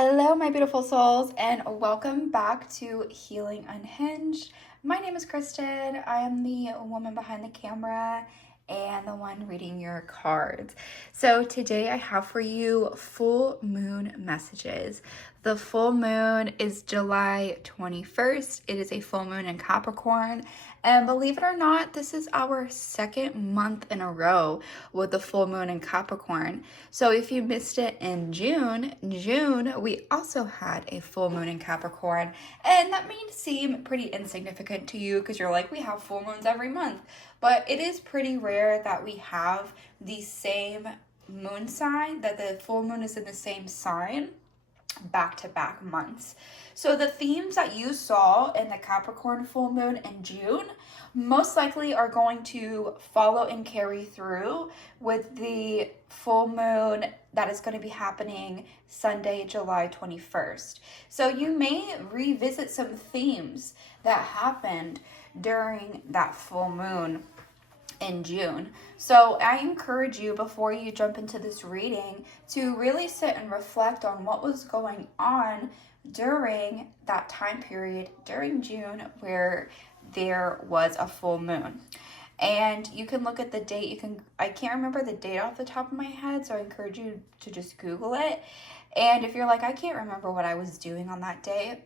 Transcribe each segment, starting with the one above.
Hello, my beautiful souls, and welcome back to Healing Unhinged. My name is Kristen. I am the woman behind the camera and the one reading your cards. So today I have for you full moon messages. The full moon is July 21st. It is a full moon in Capricorn. And believe it or not, this is our second month in a row with the full moon in Capricorn. So if you missed it in June, we also had a full moon in Capricorn. And that may seem pretty insignificant to you because you're like, we have full moons every month. But it is pretty rare that we have the same moon sign, that the full moon is in the same sign back-to-back months. So the themes that you saw in the Capricorn full moon in June most likely are going to follow and carry through with the full moon that is going to be happening Sunday, July 21st. So you may revisit some themes that happened during that full moon in June. So I encourage you, before you jump into this reading, to really sit and reflect on what was going on during that time period during June where there was a full moon. And you can look at the date. I can't remember the date off the top of my head, so I encourage you to just Google it. And if you're like, I can't remember what I was doing on that day,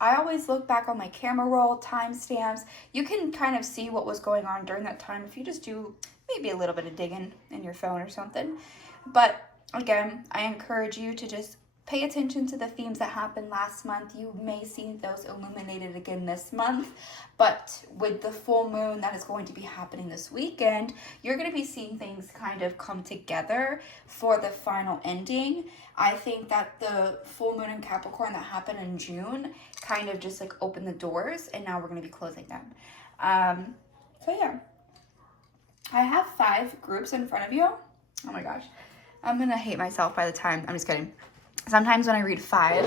I always look back on my camera roll, timestamps. You can kind of see what was going on during that time if you just do maybe a little bit of digging in your phone or something. But again, I encourage you to just pay attention to the themes that happened last month. You may see those illuminated again this month, but with the full moon that is going to be happening this weekend, you're going to be seeing things kind of come together for the final ending. I think that the full moon in Capricorn that happened in June kind of just like opened the doors, and now we're going to be closing them. So yeah, I have 5 groups in front of you. Oh my gosh, I'm going to hate myself by the time. I'm just kidding. Sometimes when I read 5,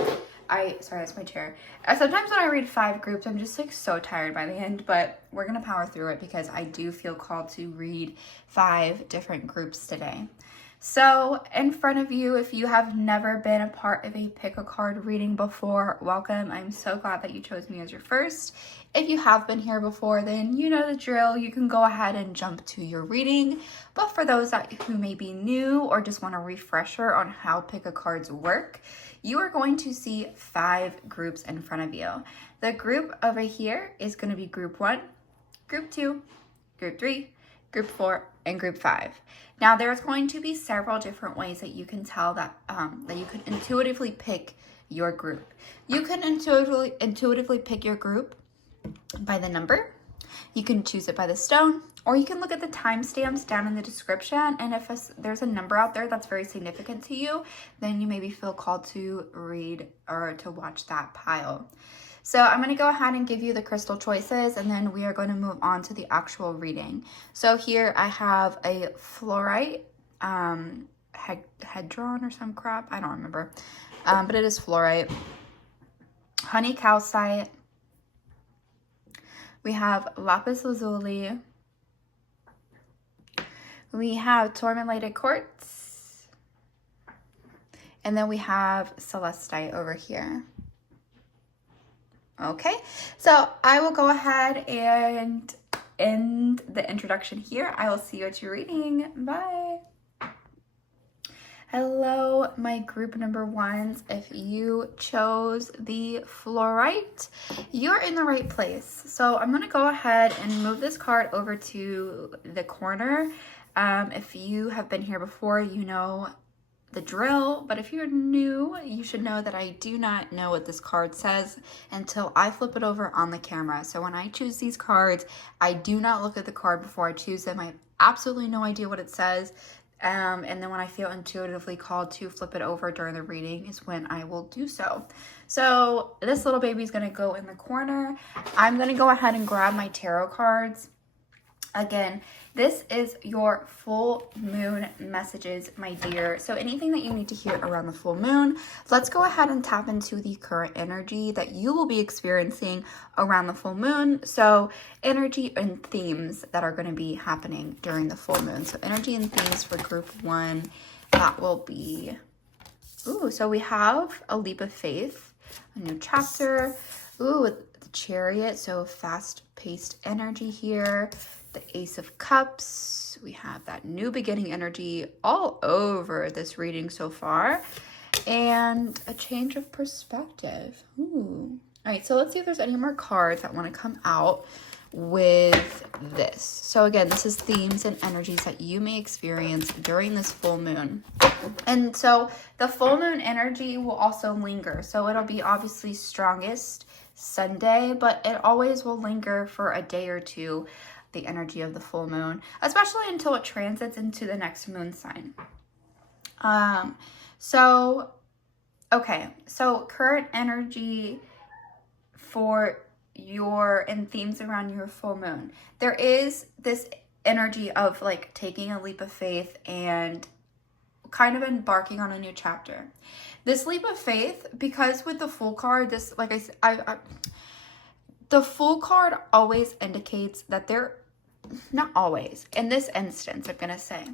sorry, that's my chair. Sometimes when I read 5 groups, I'm just like so tired by the end, but we're going to power through it because I do feel called to read 5 different groups today. So in front of you, if you have never been a part of a pick a card reading before, welcome. I'm so glad that you chose me as your first. If you have been here before, then you know the drill. You can go ahead and jump to your reading. But for those who may be new or just want a refresher on how pick a cards work, you are going to see 5 groups in front of you. The group over here is going to be group 1, group 2, group 3, group 4, and group 5. Now there's going to be several different ways that you can tell that you could intuitively pick your group. You can intuitively pick your group by the number. You can choose it by the stone, or you can look at the timestamps down in the description, and if there's a number out there that's very significant to you, then you maybe feel called to read or to watch that pile. So I'm going to go ahead and give you the crystal choices, and then we are going to move on to the actual reading. So here I have a fluorite, hedron or some crap, I don't remember, but it is fluorite, honey calcite, we have lapis lazuli, we have tourmalated quartz, and then we have celestite over here. Okay, so I will go ahead and end the introduction here. I will see you at your reading. Bye. Hello, my group number 1s. If you chose the fluorite, you're in the right place. So I'm going to go ahead and move this card over to the corner. If you have been here before, you know the drill, but if you're new, you should know that I do not know what this card says until I flip it over on the camera. So when I choose these cards, I do not look at the card before I choose them. I have absolutely no idea what it says. And then when I feel intuitively called to flip it over during the reading is when I will do so. So this little baby is going to go in the corner. I'm going to go ahead and grab my tarot cards. Again, this is your full moon messages, my dear. So anything that you need to hear around the full moon, let's go ahead and tap into the current energy that you will be experiencing around the full moon. So energy and themes that are going to be happening during the full moon. So energy and themes for group 1, that will be, ooh, Ooh, so we have a leap of faith, a new chapter. Ooh, with the Chariot, so fast-paced energy here. The Ace of Cups. We have that new beginning energy all over this reading so far. And a change of perspective. Ooh. All right, so let's see if there's any more cards that want to come out with this. So again, this is themes and energies that you may experience during this full moon. And so the full moon energy will also linger. So it'll be obviously strongest Sunday, but it always will linger for a day or two, the energy of the full moon, especially until it transits into the next moon sign. Okay, so current energy for and themes around your full moon. There is this energy of like taking a leap of faith and kind of embarking on a new chapter. This leap of faith, because with the Fool card, this, like I said, the Fool card always indicates that not always, in this instance, I'm gonna say,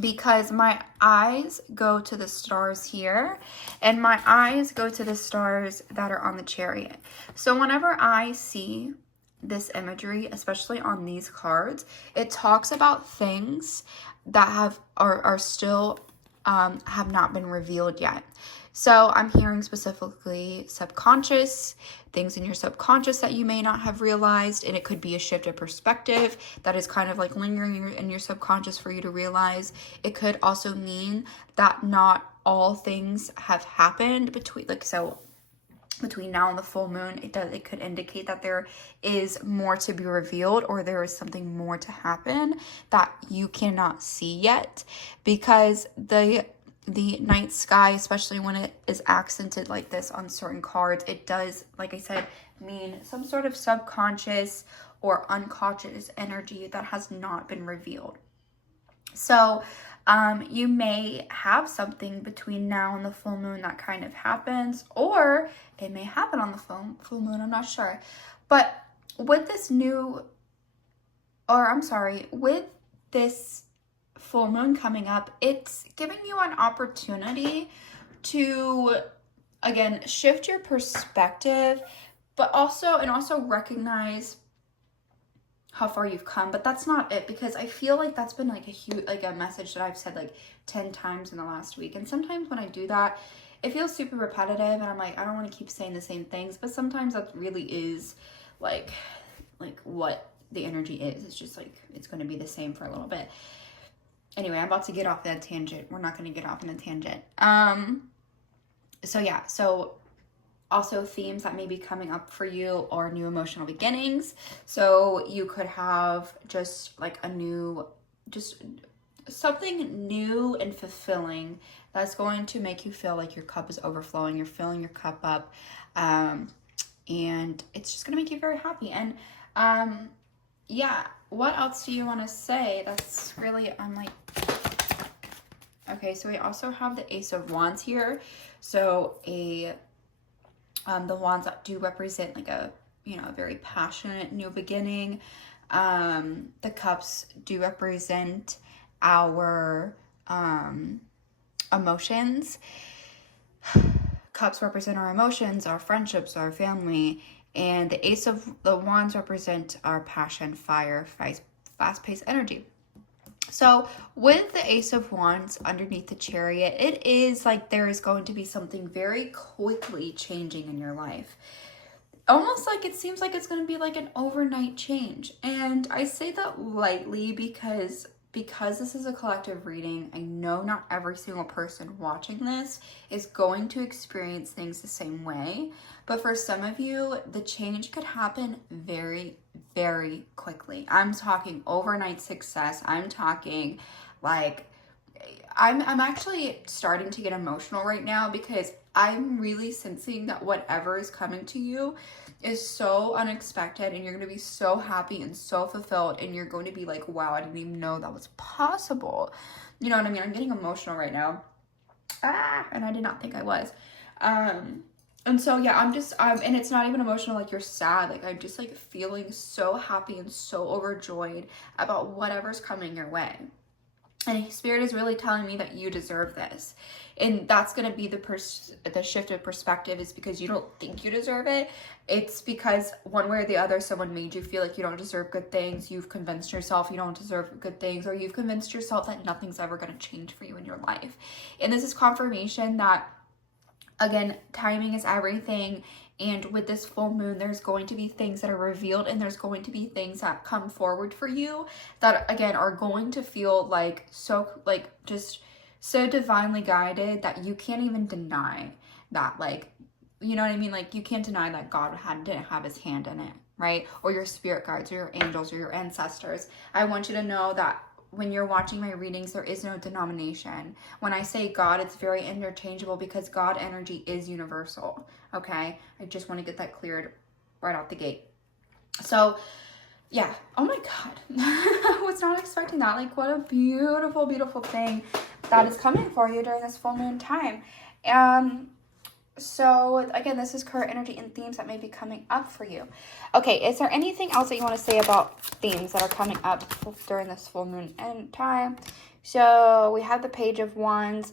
because my eyes go to the stars here and my eyes go to the stars that are on the Chariot. So whenever I see this imagery, especially on these cards, it talks about things that are still have not been revealed yet. So I'm hearing specifically subconscious, things in your subconscious that you may not have realized, and it could be a shift of perspective that is kind of like lingering in your subconscious for you to realize. It could also mean that not all things have happened between now and the full moon. It could indicate that there is more to be revealed, or there is something more to happen that you cannot see yet, because the night sky, especially when it is accented like this on certain cards, it does, like I said, mean some sort of subconscious or unconscious energy that has not been revealed. So you may have something between now and the full moon that kind of happens, or it may happen on the full moon, I'm not sure. But with with this full moon coming up, it's giving you an opportunity to, again, shift your perspective, but also recognize how far you've come. But that's not it, because I feel like that's been like a message that I've said like 10 times in the last week. And sometimes when I do that, it feels super repetitive and I'm like, I don't want to keep saying the same things, but sometimes that really is like what the energy is. It's just like, it's going to be the same for a little bit. Anyway, I'm about to get off that tangent. We're not going to get off on a tangent. So also themes that may be coming up for you are new emotional beginnings. So you could have just like something new and fulfilling that's going to make you feel like your cup is overflowing. You're filling your cup up. And it's just going to make you very happy. And what else do you want to say? That's really, I'm like, okay, so we also have the Ace of Wands here. So the wands that do represent like a very passionate new beginning. The cups do represent our emotions. Cups represent our emotions, our friendships, our family. And the Ace of the Wands represent our passion, fire, fast-paced energy. So with the Ace of Wands underneath the Chariot, it is like there is going to be something very quickly changing in your life. Almost like it seems like it's going to be like an overnight change. And I say that lightly because this is a collective reading. I know not every single person watching this is going to experience things the same way. But for some of you, the change could happen very, very quickly. I'm talking overnight success. I'm talking like, I'm actually starting to get emotional right now because I'm really sensing that whatever is coming to you is so unexpected, and you're going to be so happy and so fulfilled, and you're going to be like, wow, I didn't even know that was possible. You know what I mean? I'm getting emotional right now. And I did not think I was. And so, yeah, and it's not even emotional like you're sad. Like, I'm just like feeling so happy and so overjoyed about whatever's coming your way. And Spirit is really telling me that you deserve this. And that's going to be the shift of perspective, is because you don't think you deserve it. It's because one way or the other, someone made you feel like you don't deserve good things. You've convinced yourself you don't deserve good things, or you've convinced yourself that nothing's ever going to change for you in your life. And this is confirmation that, again, timing is everything. And with this full moon, there's going to be things that are revealed, and there's going to be things that come forward for you that, again, are going to feel like just so divinely guided that you can't even deny that, like, you know what I mean? Like, you can't deny that God didn't have his hand in it, right? Or your spirit guides, or your angels, or your ancestors. I want you to know that when you're watching my readings, there is no denomination. When I say God, it's very interchangeable, because God energy is universal, okay? I just want to get that cleared right out the gate. So, yeah. Oh my God. I was not expecting that. Like, what a beautiful, beautiful thing that is coming for you during this full moon time. So, again, this is current energy and themes that may be coming up for you. Okay, is there anything else that you want to say about themes that are coming up during this full moon end time? So, we have the Page of Wands.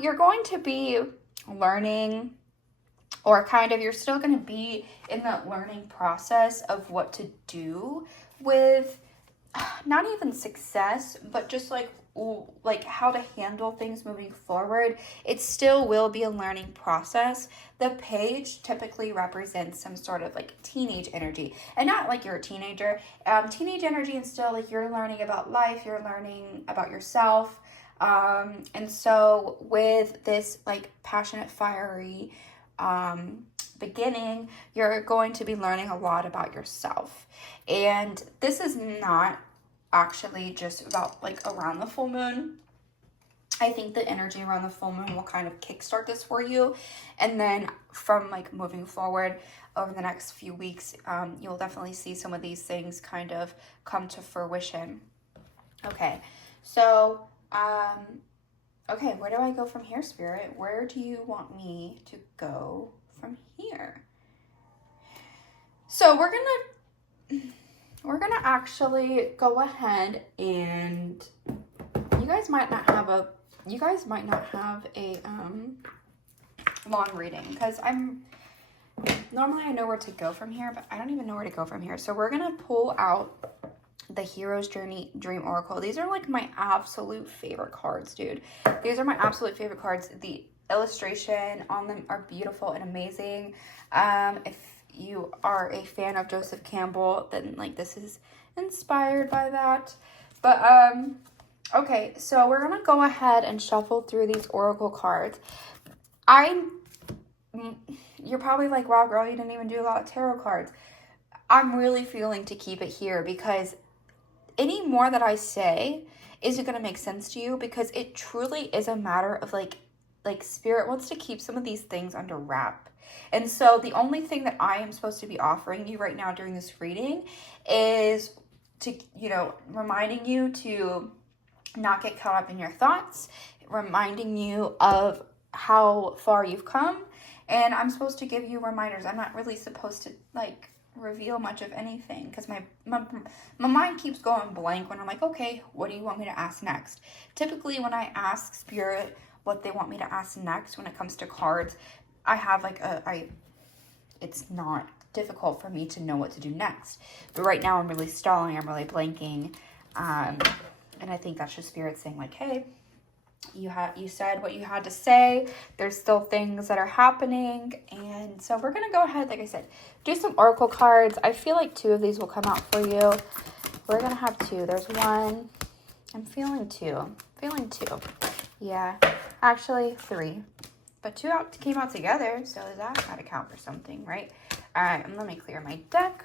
You're going to be learning, or kind of, you're still going to be in that learning process of what to do with, not even success, but just like how to handle things moving forward. It still will be a learning process. The page typically represents some sort of like teenage energy, and not like you're a teenager. Teenage energy, and still like you're learning about life, you're learning about yourself. And so with this like passionate, fiery beginning, you're going to be learning a lot about yourself. And this is not actually just about like around the full moon. I think the energy around the full moon will kind of kickstart this for you, and then from like moving forward over the next few weeks, you'll definitely see some of these things kind of come to fruition. Okay, so okay, where do I go from here, Spirit? Where do you want me to go from here? So we're gonna actually go ahead, and you guys might not have a long reading, because normally I know where to go from here, but I don't even know where to go from here. So we're gonna pull out the Hero's Journey Dream Oracle. These are like my absolute favorite cards, dude. These are my absolute favorite cards. The illustration on them are beautiful and amazing. If you are a fan of Joseph Campbell, then like this is inspired by that. But okay, so we're gonna go ahead and shuffle through these oracle cards. You're probably like, wow, girl, you didn't even do a lot of tarot cards. I'm really feeling to keep it here, because any more that I say isn't gonna make sense to you, because it truly is a matter of like Spirit wants to keep some of these things under wrap. And so the only thing that I am supposed to be offering you right now during this reading is to, reminding you to not get caught up in your thoughts, reminding you of how far you've come. And I'm supposed to give you reminders. I'm not really supposed to like reveal much of anything, because my mind keeps going blank when I'm like, okay, what do you want me to ask next? Typically when I ask Spirit what they want me to ask next when it comes to cards, I have like it's not difficult for me to know what to do next. But right now I'm really stalling, I'm really blanking. And I think that's just Spirit saying like, hey, you said what you had to say. There's still things that are happening. And so we're going to go ahead, like I said, do some oracle cards. I feel like 2 of these will come out for you. We're going to have 2. There's 1. I'm feeling 2. Yeah, actually 3. But 2 came out together, so that got to count for something, right? All right, and let me clear my deck.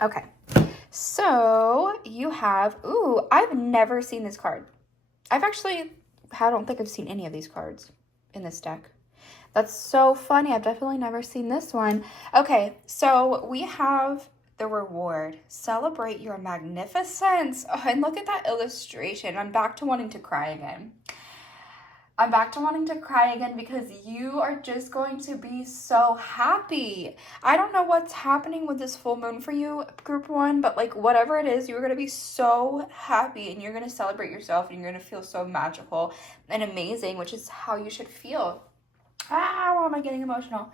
Okay, so you have, I've never seen this card. I don't think I've seen any of these cards in this deck. That's so funny. I've definitely never seen this one. Okay, so we have the reward. Celebrate your magnificence. Oh, and look at that illustration. I'm back to wanting to cry again. I'm back to wanting to cry again because you are just going to be so happy. I don't know what's happening with this full moon for you, group one, but like whatever it is, you're going to be so happy and you're going to celebrate yourself and you're going to feel so magical and amazing, which is how you should feel. Why am I getting emotional?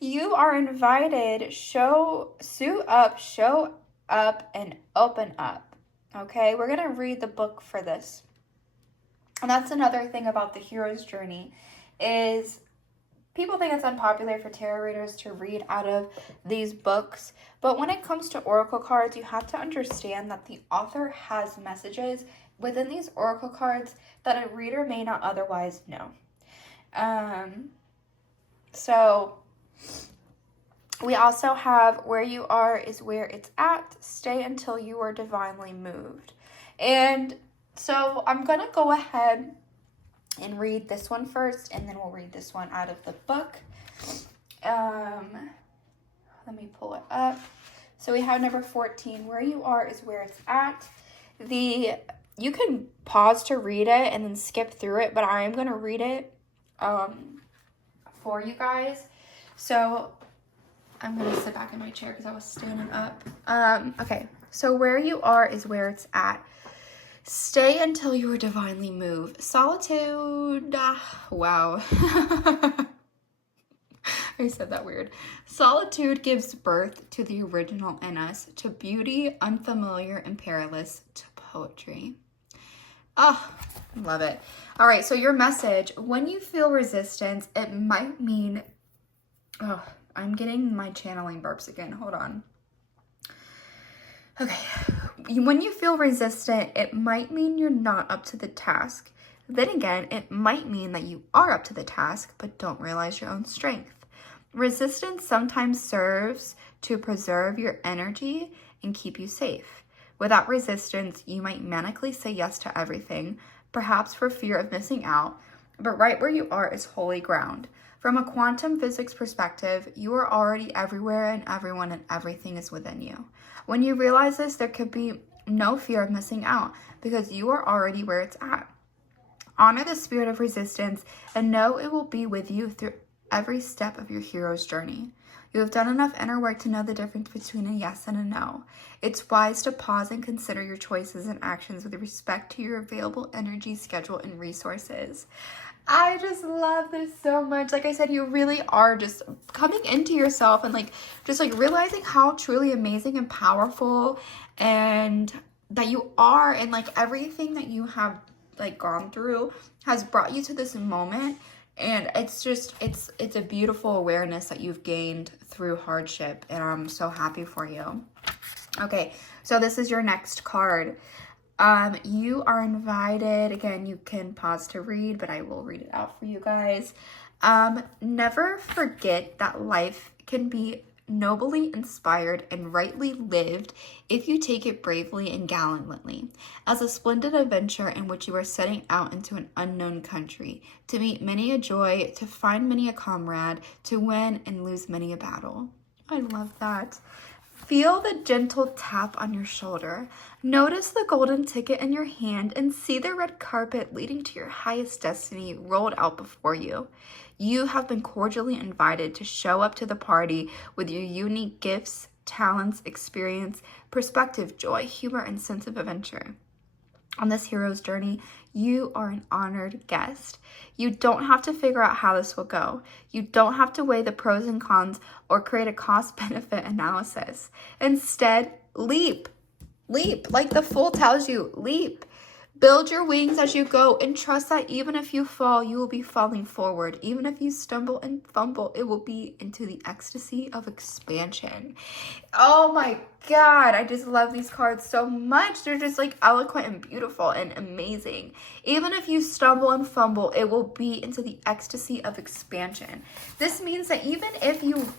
You are invited, suit up, show up, and open up. Okay, we're going to read the book for this. And that's another thing about the hero's journey is people think it's unpopular for tarot readers to read out of these books. But when it comes to oracle cards, you have to understand that the author has messages within these oracle cards that a reader may not otherwise know. So we also have where you are is where it's at. Stay until you are divinely moved. And so I'm going to go ahead and read this one first, and then we'll read this one out of the book. Let me pull it up. So we have number 14. Where you are is where it's at. You can pause to read it and then skip through it, but I am going to read it for you guys. So I'm going to sit back in my chair because I was standing up. Okay, so where you are is where it's at. Stay until you are divinely moved. Solitude. Wow. I said that weird. Solitude gives birth to the original in us, to beauty, unfamiliar and perilous, to poetry. Oh, love it. All right, so your message. When you feel resistance, it might mean... Oh, I'm getting my channeling burps again. Hold on. Okay. When you feel resistant, it might mean you're not up to the task. Then again, it might mean that you are up to the task, but don't realize your own strength. Resistance sometimes serves to preserve your energy and keep you safe. Without resistance, you might manically say yes to everything, perhaps for fear of missing out, but right where you are is holy ground. From a quantum physics perspective, you are already everywhere and everyone and everything is within you. When you realize this, there could be no fear of missing out because you are already where it's at. Honor the spirit of resistance and know it will be with you through every step of your hero's journey. You have done enough inner work to know the difference between a yes and a no. It's wise to pause and consider your choices and actions with respect to your available energy, schedule, and resources. I just love this so much. Like I said, you really are just coming into yourself and just realizing how truly amazing and powerful and that you are, and everything that you have gone through has brought you to this moment. And it's a beautiful awareness that you've gained through hardship, and I'm so happy for you. Okay, so this is your next card. You are invited, again, you can pause to read, but I will read it out for you guys. Never forget that life can be nobly inspired and rightly lived if you take it bravely and gallantly, as a splendid adventure in which you are setting out into an unknown country, to meet many a joy, to find many a comrade, to win and lose many a battle. I love that. Feel the gentle tap on your shoulder. Notice the golden ticket in your hand and see the red carpet leading to your highest destiny rolled out before you. You have been cordially invited to show up to the party with your unique gifts, talents, experience, perspective, joy, humor, and sense of adventure. On this hero's journey, you are an honored guest. You don't have to figure out how this will go. You don't have to weigh the pros and cons or create a cost-benefit analysis. Instead, leap. Leap. Like the Fool tells you, leap. Build your wings as you go and trust that even if you fall, you will be falling forward. Even if you stumble and fumble, it will be into the ecstasy of expansion. Oh my God, I just love these cards so much. They're just eloquent and beautiful and amazing. Even if you stumble and fumble, it will be into the ecstasy of expansion. This means that even if you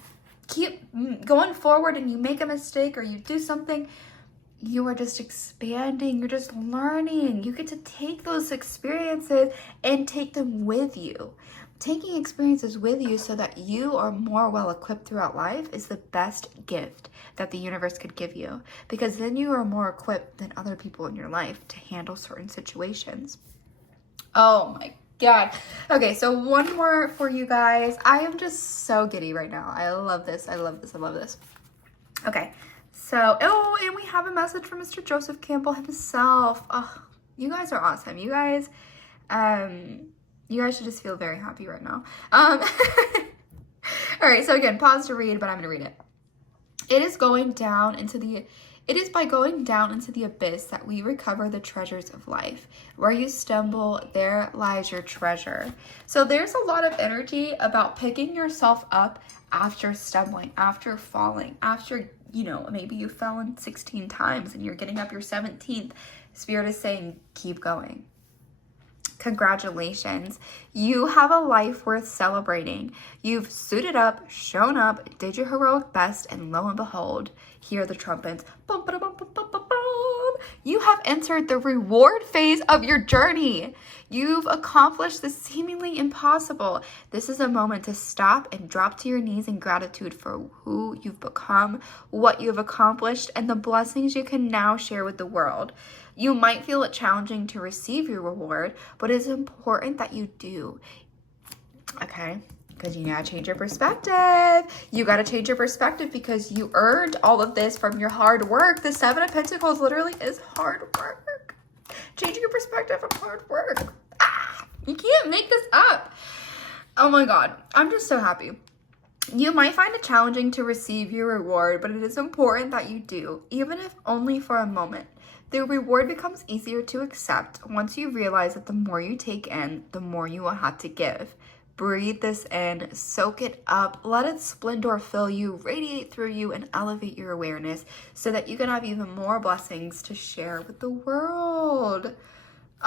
keep going forward and you make a mistake or you do something, you are just expanding, you're just learning. You get to take those experiences and take them with you. taking experiences with you so that you are more well equipped throughout life is the best gift that the universe could give you, because then you are more equipped than other people in your life to handle certain situations. Oh my God. Okay, so one more for you guys. I am just so giddy right now. I love this. I love this. I love this. Okay, so, oh, and we have a message from Mr. Joseph Campbell himself. Oh, you guys are awesome. You guys should just feel very happy right now. All right, so again, pause to read, but I'm gonna read it. It is by going down into the abyss that we recover the treasures of life. Where you stumble, there lies your treasure. So there's a lot of energy about picking yourself up after stumbling, after falling, after, maybe you fell in 16 times and you're getting up your 17th. Spirit is saying, keep going. Congratulations. You have a life worth celebrating. You've suited up, shown up, did your heroic best, and lo and behold, hear the trumpets. Bum, ba, bum, bum, bum, bum, bum. You have entered the reward phase of your journey. You've accomplished the seemingly impossible. This is a moment to stop and drop to your knees in gratitude for who you've become, what you've accomplished, and the blessings you can now share with the world. You might feel it challenging to receive your reward, but it's important that you do. Okay? Because you gotta change your perspective. You gotta change your perspective because you earned all of this from your hard work. The Seven of Pentacles literally is hard work. Changing your perspective from hard work. You can't make this up. Oh my God. I'm just so happy. You might find it challenging to receive your reward, but it is important that you do, even if only for a moment. The reward becomes easier to accept once you realize that the more you take in, the more you will have to give. Breathe this in, soak it up, let its splendor fill you, radiate through you, and elevate your awareness so that you can have even more blessings to share with the world.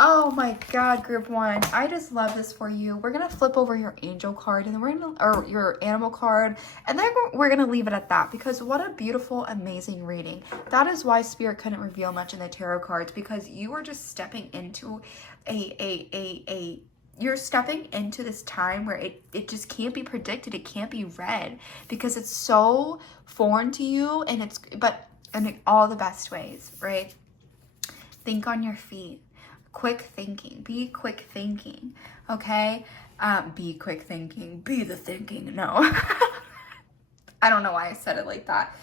Oh my God, group one. I just love this for you. We're going to flip over your angel card and then or your animal card. And then we're going to leave it at that because what a beautiful, amazing reading. That is why Spirit couldn't reveal much in the tarot cards, because you are just stepping into you're stepping into this time where it just can't be predicted. It can't be read because it's so foreign to you, and but in all the best ways, right? Think on your feet. Quick thinking. Be quick thinking. Okay? Be quick thinking. Be the thinking. No. I don't know why I said it like that.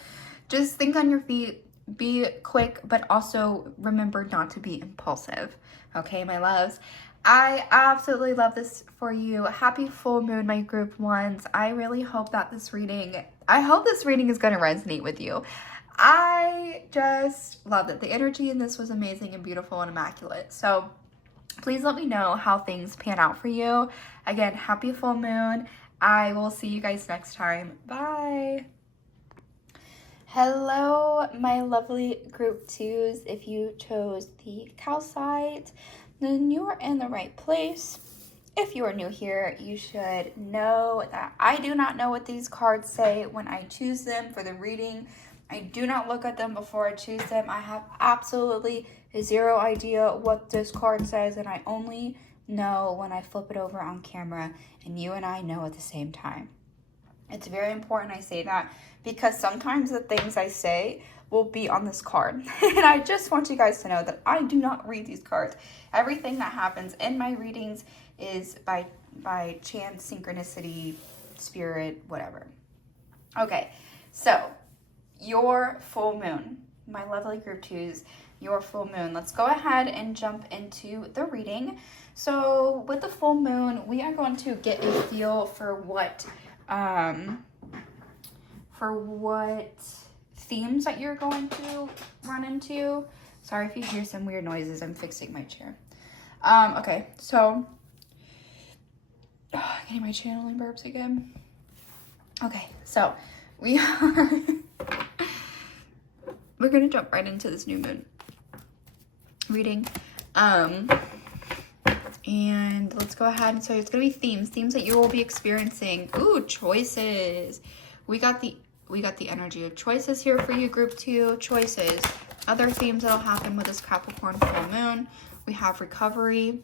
Just think on your feet. Be quick, but also remember not to be impulsive. Okay, my loves? I absolutely love this for you. Happy full moon, my group ones. I really hope that this reading is going to resonate with you. I just love it. The energy in this was amazing and beautiful and immaculate. So please let me know how things pan out for you. Again, happy full moon. I will see you guys next time. Bye. Hello, my lovely group twos. If you chose the calcite, then you are in the right place. If you are new here, you should know that I do not know what these cards say when I choose them for the reading. I do not look at them before I choose them. I have absolutely zero idea what this card says, and I only know when I flip it over on camera, and you and I know at the same time. It's very important I say that because sometimes the things I say will be on this card. And I just want you guys to know that I do not read these cards. Everything that happens in my readings is by chance, synchronicity, spirit, whatever. Okay, so your full moon, my lovely group twos, your full moon. Let's go ahead and jump into the reading. So with the full moon, we are going to get a feel for what themes that you're going to run into. Sorry if you hear some weird noises. I'm fixing my chair. Okay, so getting my channeling burps again. Okay, so we're gonna jump right into this new moon reading. And let's go ahead and so it's gonna be themes that you will be experiencing. Ooh, choices. We got the energy of choices here for you, group 2. Choices. Other themes that'll happen with this Capricorn full moon. We have recovery.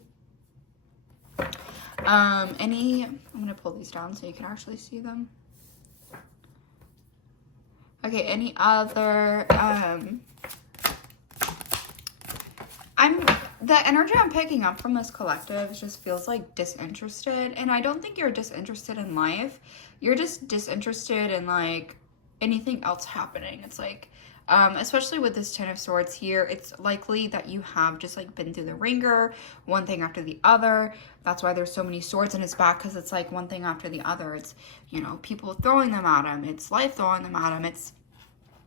I'm gonna pull these down so you can actually see them. Okay, any other, the energy I'm picking up from this collective just feels like disinterested, and I don't think you're disinterested in life. You're just disinterested in like anything else happening. It's like, especially with this Ten of Swords here, it's likely that you have just like been through the ringer, one thing after the other. That's why there's so many swords in his back, because it's like one thing after the other. It's, you know, people throwing them at him. It's life throwing them at him. It's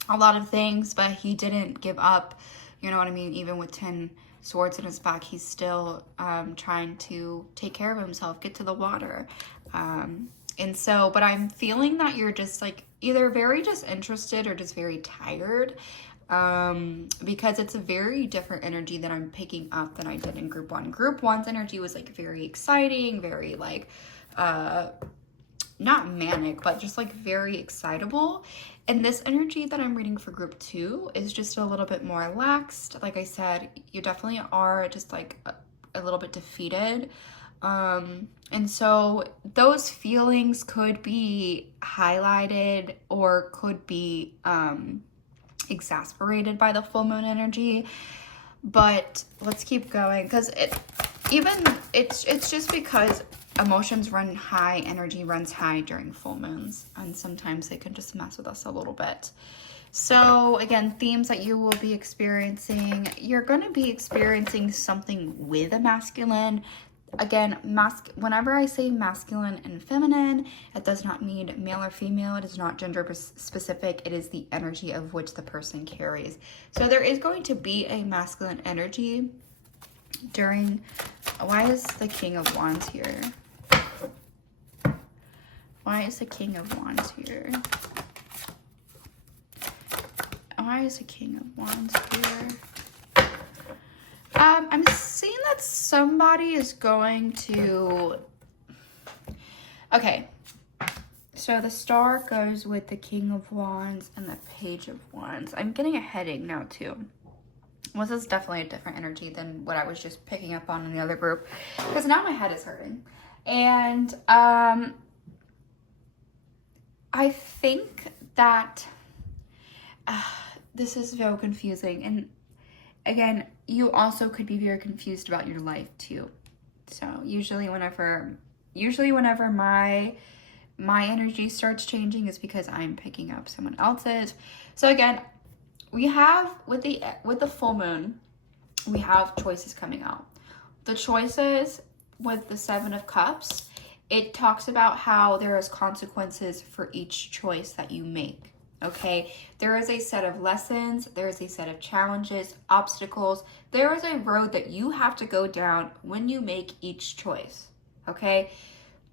a lot of things, but he didn't give up. You know what I mean? Even with 10 swords in his back, he's still trying to take care of himself, get to the water. And so, but I'm feeling that you're just like either very disinterested or just very tired, because it's a very different energy that I'm picking up than I did in group one. Group one's energy was like very exciting, very like, not manic, but just like very excitable. And this energy that I'm reading for group two is just a little bit more relaxed. Like I said, you definitely are just like a little bit defeated. And so those feelings could be highlighted or could be exasperated by the full moon energy. But let's keep going, because it's just because emotions run high, energy runs high during full moons, and sometimes they can just mess with us a little bit. So again, themes that you will be experiencing, you're going to be experiencing something with a masculine. Again, whenever I say masculine and feminine, it does not mean male or female. It is not gender specific. It is the energy of which the person carries. So there is going to be a masculine energy during... Why is the King of Wands here? Why is the King of Wands here? Why is the King of Wands here? I'm seeing that somebody is going to... Okay. So the star goes with the King of Wands and the Page of Wands. I'm getting a headache now too. Well, this is definitely a different energy than what I was just picking up on in the other group, because now my head is hurting. And I think that this is so confusing. And again, you also could be very confused about your life too. So usually whenever my energy starts changing is because I'm picking up someone else's. So again, we have with the full moon, we have choices coming out. The choices with the Seven of Cups, it talks about how there is consequences for each choice that you make. Okay, there is a set of lessons, there is a set of challenges, obstacles. There is a road that you have to go down when you make each choice. Okay,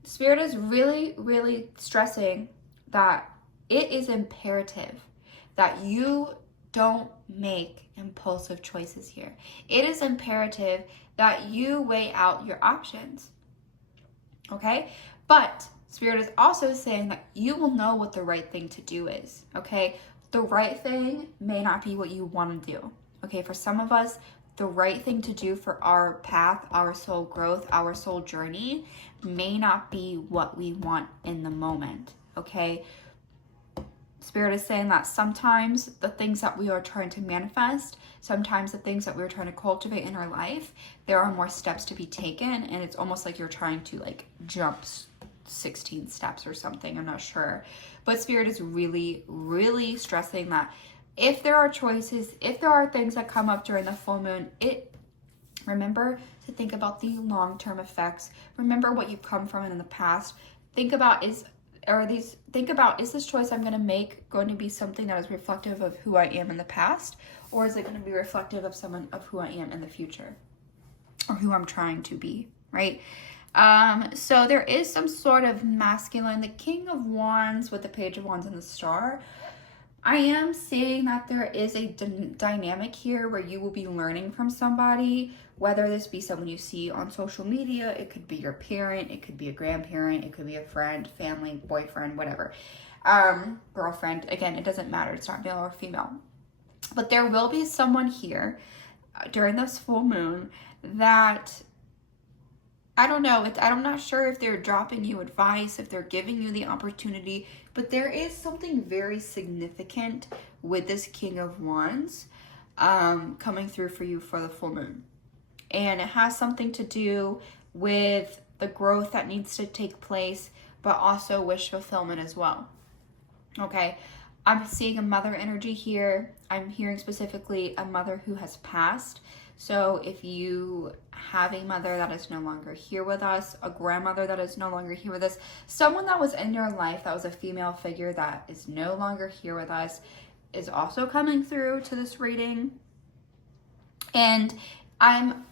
Spirit is really, really stressing that it is imperative that you don't make impulsive choices here. It is imperative that you weigh out your options. Okay, but Spirit is also saying that you will know what the right thing to do is, okay? The right thing may not be what you want to do, okay? For some of us, the right thing to do for our path, our soul growth, our soul journey may not be what we want in the moment, okay? Spirit is saying that sometimes the things that we are trying to manifest, sometimes the things that we're trying to cultivate in our life, there are more steps to be taken, and it's almost like you're trying to like jump 16 steps or something. I'm not sure. But Spirit is really, really stressing that if there are choices, if there are things that come up during the full moon, remember to think about the long-term effects. Remember what you've come from in the past. Think about is this choice I'm going to make going to be something that is reflective of who I am in the past, or is it going to be reflective of someone of who I am in the future, or who I'm trying to be, right? So there is some sort of masculine, the King of Wands with the Page of Wands and the Star. I am seeing that there is a dynamic here where you will be learning from somebody, whether this be someone you see on social media, it could be your parent, it could be a grandparent, it could be a friend, family, boyfriend, whatever, girlfriend. Again, it doesn't matter. It's not male or female. But there will be someone here during this full moon that I don't know. I'm not sure if they're dropping you advice, if they're giving you the opportunity, but there is something very significant with this King of Wands coming through for you for the full moon. And it has something to do with the growth that needs to take place, but also wish fulfillment as well. Okay, I'm seeing a mother energy here. I'm hearing specifically a mother who has passed. So if you have a mother that is no longer here with us, a grandmother that is no longer here with us, someone that was in your life that was a female figure that is no longer here with us is also coming through to this reading. And I'm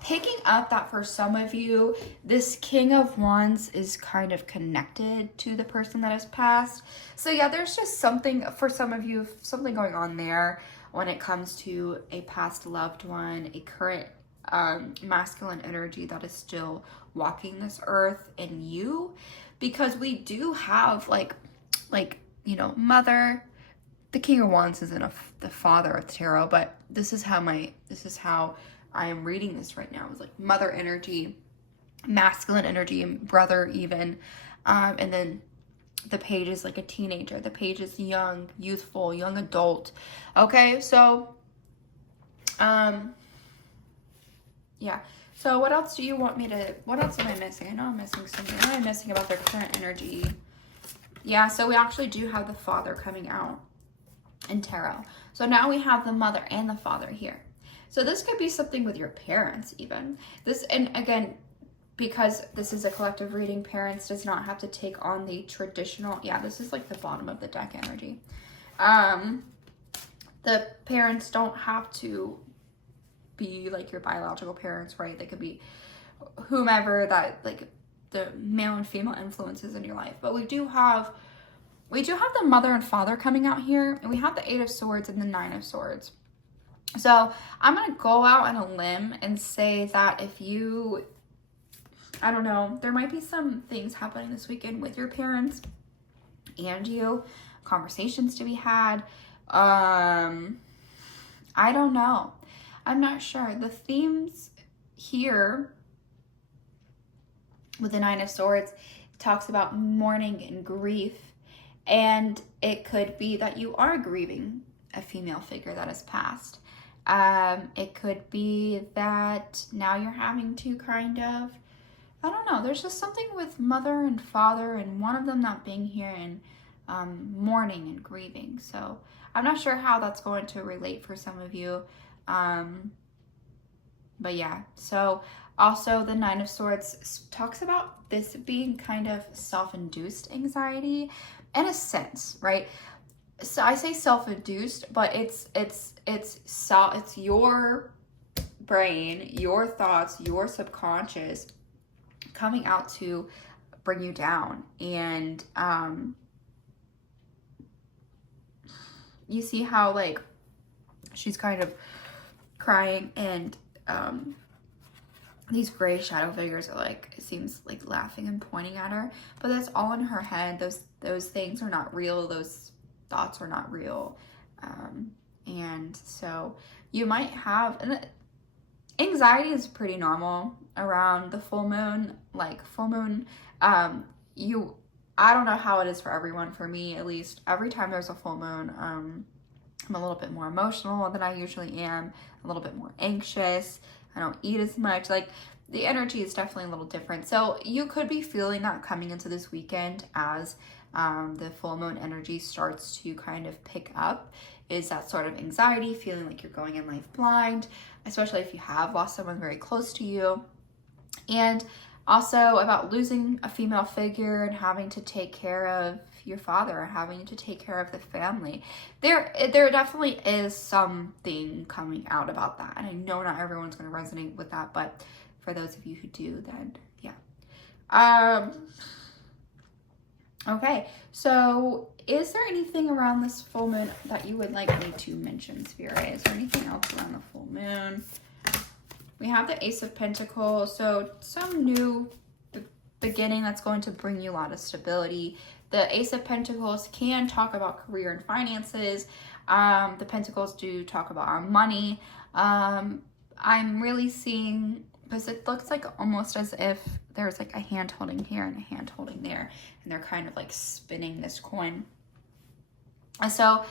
picking up that for some of you, this King of Wands is kind of connected to the person that has passed. So yeah, there's just something for some of you, something going on there when it comes to a past loved one, a current masculine energy that is still walking this earth in you. Because we do have like mother. The King of Wands isn't the father of tarot, but this is how I am reading this right now. It's like mother energy, masculine energy, and brother even. And then the page is like a teenager. The page is young, youthful, young adult. Okay, so, yeah. So what else do you want me to, what else am I missing? I know I'm missing something. What am I missing about their current energy? Yeah, so we actually do have the father coming out in tarot. So now we have the mother and the father here. So this could be something with your parents even. This, and again, because this is a collective reading, parents does not have to take on the traditional, yeah, this is like the bottom of the deck energy. The parents don't have to be like your biological parents, right? They could be whomever that, like the male and female influences in your life. But we do have the mother and father coming out here, and we have the 8 of Swords and the 9 of Swords. So I'm going to go out on a limb and say that if you, I don't know, there might be some things happening this weekend with your parents and you, conversations to be had. I don't know. I'm not sure. The themes here with the 9 of Swords talks about mourning and grief. And it could be that you are grieving a female figure that has passed. It could be that now you're having to kind of, I don't know, there's just something with mother and father and one of them not being here and mourning and grieving. So I'm not sure how that's going to relate for some of you. But yeah, so also the 9 of Swords talks about this being kind of self-induced anxiety in a sense, right? So I say self-induced, but it's your brain, your thoughts, your subconscious coming out to bring you down. And you see how like she's kind of crying and these gray shadow figures are like, it seems like laughing and pointing at her, but that's all in her head. Those things are not real. Those thoughts are not real. And so you might have, and anxiety is pretty normal around the full moon, like full moon. I don't know how it is for everyone. For me, at least, every time there's a full moon, I'm a little bit more emotional than I usually am, a little bit more anxious. I don't eat as much. Like the energy is definitely a little different. So you could be feeling that coming into this weekend as the full moon energy starts to kind of pick up, is that sort of anxiety, feeling like you're going in life blind, especially if you have lost someone very close to you. And also about losing a female figure and having to take care of your father, having to take care of the family. There definitely is something coming out about that. And I know not everyone's going to resonate with that, but for those of you who do, then yeah. Okay, so is there anything around this full moon that you would like me to mention, Spirit? Is there anything else around the full moon? We have the Ace of Pentacles, so some new beginning that's going to bring you a lot of stability. The Ace of Pentacles can talk about career and finances. The Pentacles do talk about our money. I'm really seeing because it looks like almost as if there's like a hand holding here and a hand holding there, and they're kind of like spinning this coin. So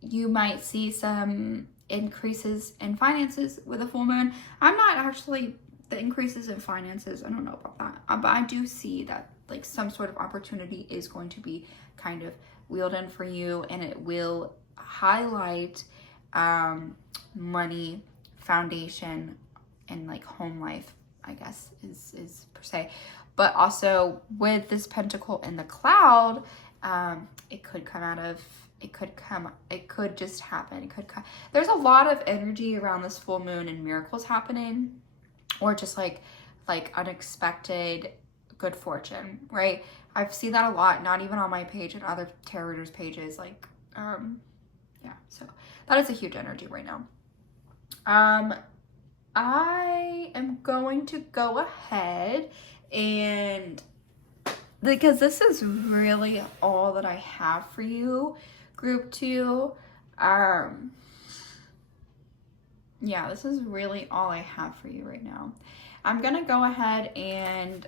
you might see some increases in finances with a full moon. I'm not actually, the increases in finances, I don't know about that, but I do see that like some sort of opportunity is going to be kind of wheeled in for you, and it will highlight money, foundation, and like home life, I guess is per se. But also with this pentacle in the cloud, it could come out of, it could just happen. It could come. There's a lot of energy around this full moon and miracles happening, or just like unexpected good fortune, right? I've seen that a lot, not even on my page and other tarot readers' pages. Like, yeah, so that is a huge energy right now. I am going to go ahead and, because this is really all that I have for you, group 2. Yeah, this is really all I have for you right now. I'm gonna go ahead and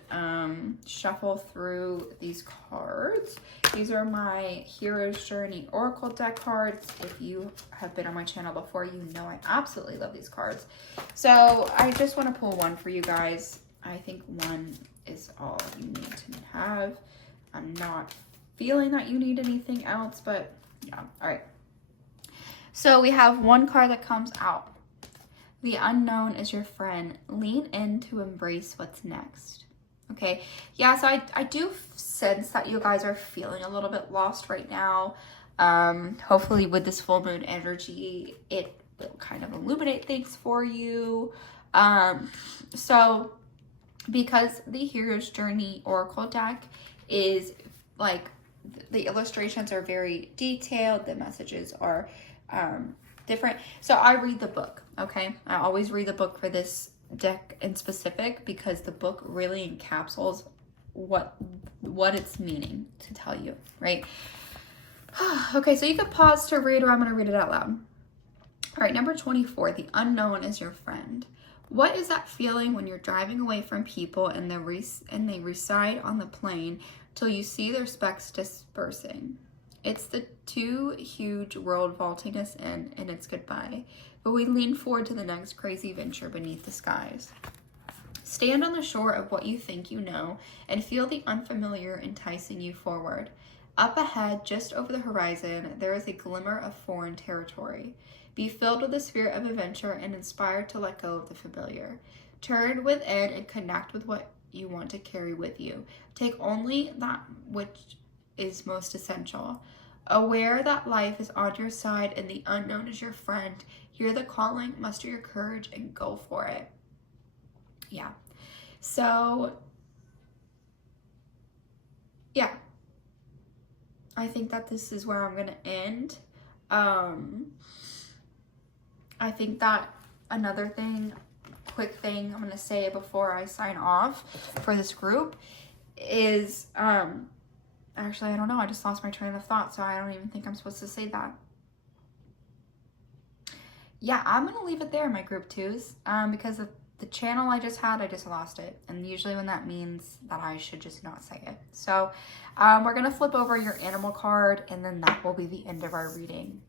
shuffle through these cards. These are my Hero's Journey Oracle deck cards. If you have been on my channel before, you know I absolutely love these cards. So I just want to pull one for you guys. I think one is all you need to have. I'm not feeling that you need anything else, but yeah. All right. So we have one card that comes out. The unknown is your friend. Lean in to embrace what's next. Okay. Yeah, so I do sense that you guys are feeling a little bit lost right now. Hopefully with this full moon energy, it will kind of illuminate things for you. So because the Hero's Journey Oracle deck is like, the illustrations are very detailed, the messages are different. So I read the book, okay? I always read the book for this deck in specific, because the book really encapsulates what it's meaning to tell you, right? Okay, so you can pause to read, or I'm going to read it out loud. All right, number 24, the unknown is your friend. What is that feeling when you're driving away from people and they reside on the plane till you see their specks dispersing? It's the too huge world vaulting us in, and it's goodbye. But we lean forward to the next crazy venture beneath the skies. Stand on the shore of what you think you know and feel the unfamiliar enticing you forward. Up ahead, just over the horizon, there is a glimmer of foreign territory. Be filled with the spirit of adventure and inspired to let go of the familiar. Turn within and connect with what you want to carry with you. Take only that which is most essential. Aware that life is on your side and the unknown is your friend, hear the calling, muster your courage, and go for it. Yeah. So, yeah. I think that this is where I'm going to end. I think that another thing, quick thing I'm going to say before I sign off for this group is, actually, I don't know. I just lost my train of thought, so I don't even think I'm supposed to say that. Yeah, I'm going to leave it there in my group 2s, because of the channel I just had, I just lost it. And usually when that means that I should just not say it. So we're going to flip over your animal card, and then that will be the end of our reading.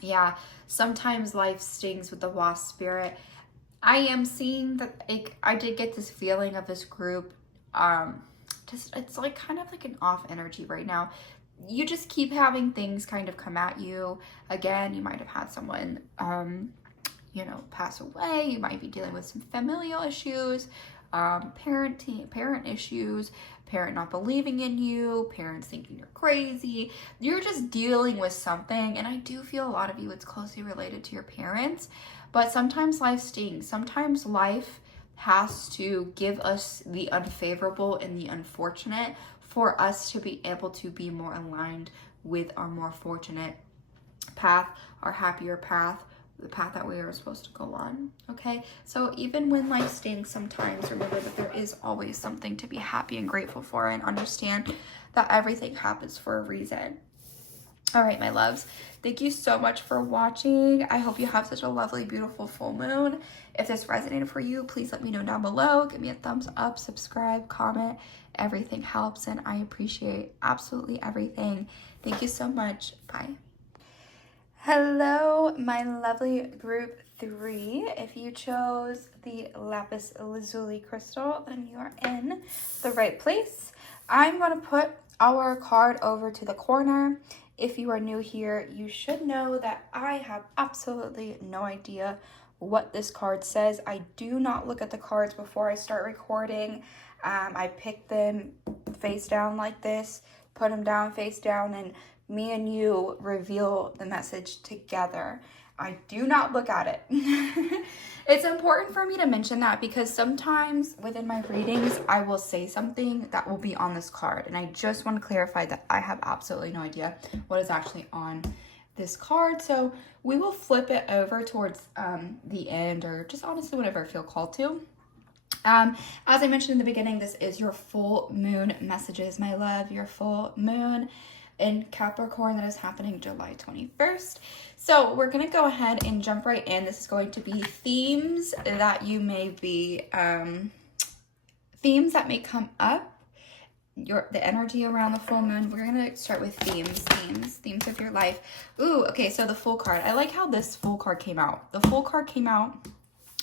Yeah, sometimes life stings with the wasp spirit. I am seeing that I did get this feeling of this group. It's like kind of like an off energy right now. You just keep having things kind of come at you. Again, you might have had someone, pass away. You might be dealing with some familial issues, parent issues, parent not believing in you, parents thinking you're crazy. You're just dealing with something. And I do feel a lot of you, it's closely related to your parents. But sometimes life stings. Sometimes life has to give us the unfavorable and the unfortunate for us to be able to be more aligned with our more fortunate path, our happier path, the path that we are supposed to go on. Okay, so even when life stings, sometimes remember that there is always something to be happy and grateful for, and understand that everything happens for a reason. All right, my loves. Thank you so much for watching. I hope you have such a lovely, beautiful full moon. If this resonated for you, please let me know down below. Give me a thumbs up, subscribe, comment. Everything helps, and I appreciate absolutely everything. Thank you so much. Bye. Hello, my lovely group 3. If you chose the lapis lazuli crystal, then you are in the right place. I'm going to put our card over to the corner. If you are new here, you should know that I have absolutely no idea what this card says. I do not look at the cards before I start recording. I pick them face down like this, put them down face down, and me and you reveal the message together. I do not look at it. It's important for me to mention that because sometimes within my readings, I will say something that will be on this card. And I just want to clarify that I have absolutely no idea what is actually on this card. So we will flip it over towards the end, or just honestly whenever I feel called to. As I mentioned in the beginning, this is your full moon messages, my love. Your full moon in Capricorn that is happening July 21st. So we're going to go ahead and jump right in. This is going to be themes that you may be, themes that may come up, the energy around the full moon. We're going to start with themes of your life. Ooh, okay, so the full card. I like how this full card came out. The full card came out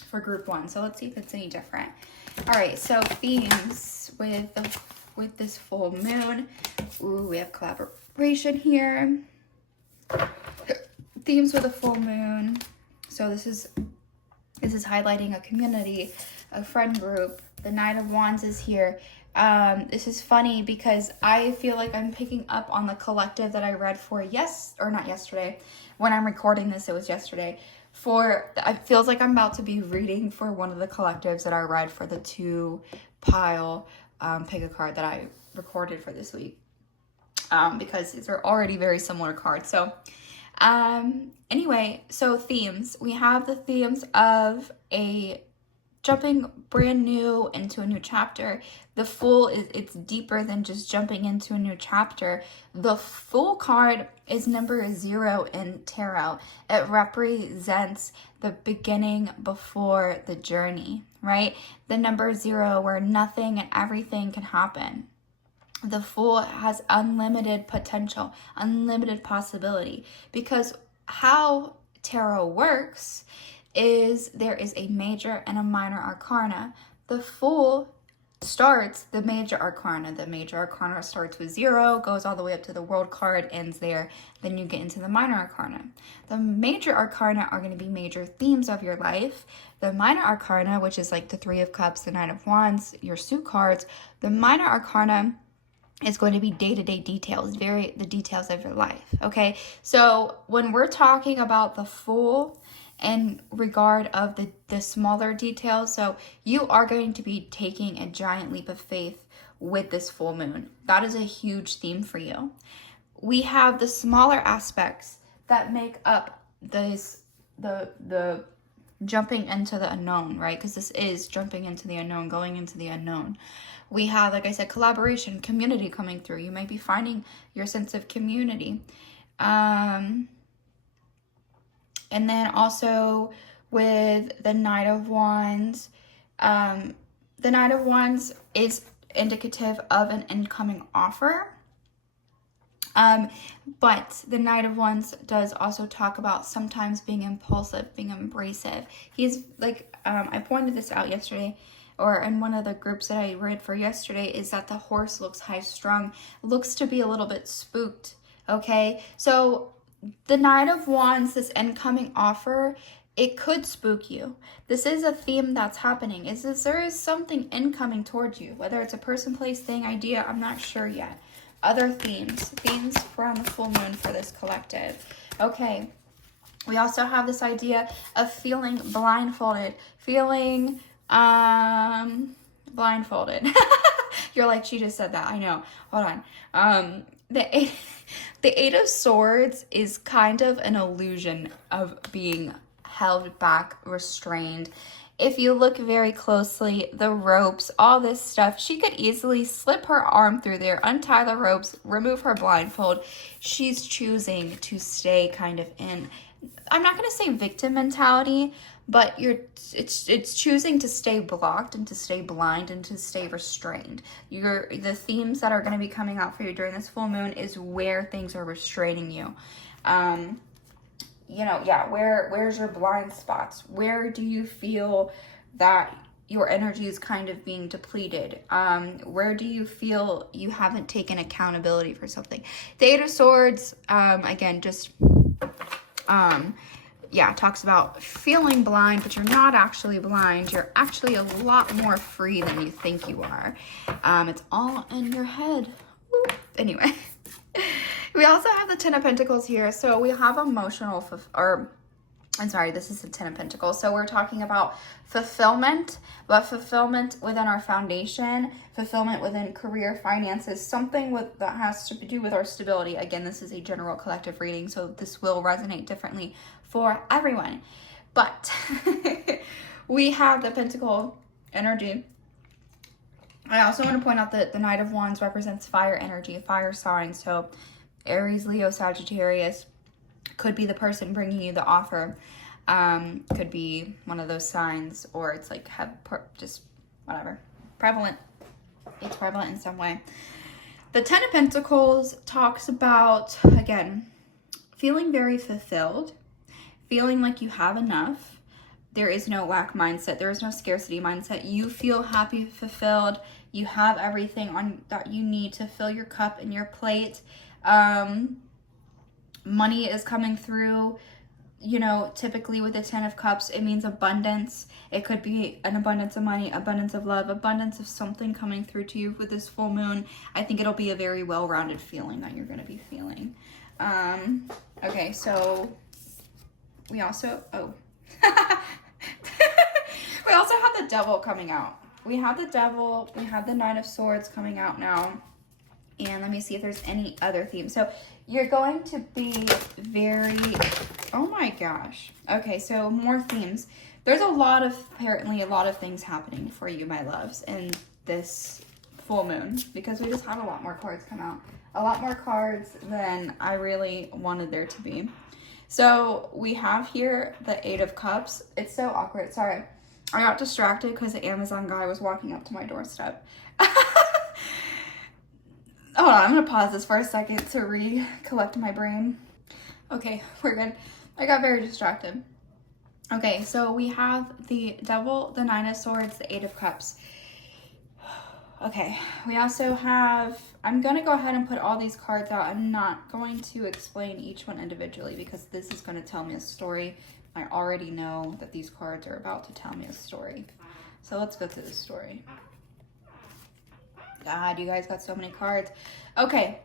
for group 1. So let's see if it's any different. All right, so themes with this full moon. Ooh, we have collaboration here. Themes with a full moon. So this is highlighting a community, a friend group. The Knight of Wands is here. This is funny because I feel like I'm picking up on the collective that I read for not yesterday. When I'm recording this, it was yesterday. It feels like I'm about to be reading for one of the collectives that I read for the 2-pile pick a card that I recorded for this week, because these are already very similar cards. So anyway, so themes. We have the themes of a jumping brand new into a new chapter. The Fool it's deeper than just jumping into a new chapter. The Fool card is number 0 in tarot. It represents the beginning before the journey, right? The number 0 where nothing and everything can happen. The Fool has unlimited potential, unlimited possibility, because how tarot works is there is a major and a minor arcana. The Fool starts the major arcana. The major arcana starts with 0, goes all the way up to the World card, ends there. Then you get into the minor arcana. The major arcana are going to be major themes of your life. The minor arcana, which is like the 3 of Cups, the Knight of Wands, your suit cards. The minor arcana is going to be day-to-day details, the details of your life, okay? So when we're talking about the Fool in regard of the smaller details, so you are going to be taking a giant leap of faith with this full moon. That is a huge theme for you. We have the smaller aspects that make up the jumping into the unknown, right? Because this is jumping into the unknown, going into the unknown. We have, like I said, collaboration, community coming through. You might be finding your sense of community. And then also with the Knight of Wands, the Knight of Wands is indicative of an incoming offer. But the Knight of Wands does also talk about sometimes being impulsive, being abrasive. He's like, I pointed this out yesterday, or in one of the groups that I read for yesterday, is that the horse looks high-strung, looks to be a little bit spooked, okay? So the Knight of Wands, this incoming offer, it could spook you. This is a theme that's happening. There is something incoming towards you, whether it's a person, place, thing, idea, I'm not sure yet. Other themes around the full moon for this collective. Okay, we also have this idea of feeling blindfolded, blindfolded. You're like, she just said that. I know. Hold on. The Eight of Swords is kind of an illusion of being held back, restrained. if you look very closely, the ropes, all this stuff, she could easily slip her arm through there, untie the ropes, remove her blindfold. She's choosing to stay kind of in, I'm not going to say victim mentality, but it's choosing to stay blocked and to stay blind and to stay restrained. The themes that are going to be coming out for you during this full moon is where things are restraining you. Where's your blind spots? Where do you feel that your energy is kind of being depleted? Where do you feel you haven't taken accountability for something? The Eight of Swords, again, just talks about feeling blind, but you're not actually blind. You're actually a lot more free than you think you are. It's all in your head. Woo. Anyway, we also have the Ten of Pentacles here. So we have this is the Ten of Pentacles. So we're talking about fulfillment, but fulfillment within our foundation, fulfillment within career, finances, something that has to do with our stability. Again, this is a general collective reading, so this will resonate differently for everyone. But we have the Pentacle energy. I also want to point out that the Knight of Wands represents fire energy, fire sign. So Aries, Leo, Sagittarius could be the person bringing you the offer. Could be one of those signs, or it's like just whatever. Prevalent. It's prevalent in some way. The Ten of Pentacles talks about, again, feeling very fulfilled, feeling like you have enough. There is no lack mindset. There is no scarcity mindset. You feel happy, fulfilled. You have everything that you need to fill your cup and your plate. Money is coming through. Typically with the Ten of Cups, it means abundance. It could be an abundance of money, abundance of love, abundance of something coming through to you with this full moon. I think it'll be a very well-rounded feeling that you're going to be feeling. Okay, so we also, we also have the Devil coming out. We have the Devil, we have the Nine of Swords coming out now. And let me see if there's any other themes. So you're going to be very, oh my gosh. Okay, so more themes. There's apparently a lot of things happening for you, my loves, in this full moon, because we just have a lot more cards come out. A lot more cards than I really wanted there to be. So we have here the Eight of Cups. It's so awkward. Sorry. I got distracted because the Amazon guy was walking up to my doorstep. Hold on, I'm going to pause this for a second to recollect my brain. Okay, we're good. I got very distracted. Okay, so we have the Devil, the Nine of Swords, the Eight of Cups. Okay, we also have, I'm going to go ahead and put all these cards out. I'm not going to explain each one individually because this is going to tell me a story. I already know that these cards are about to tell me a story. So let's go through the story. God, you guys got so many cards. Okay,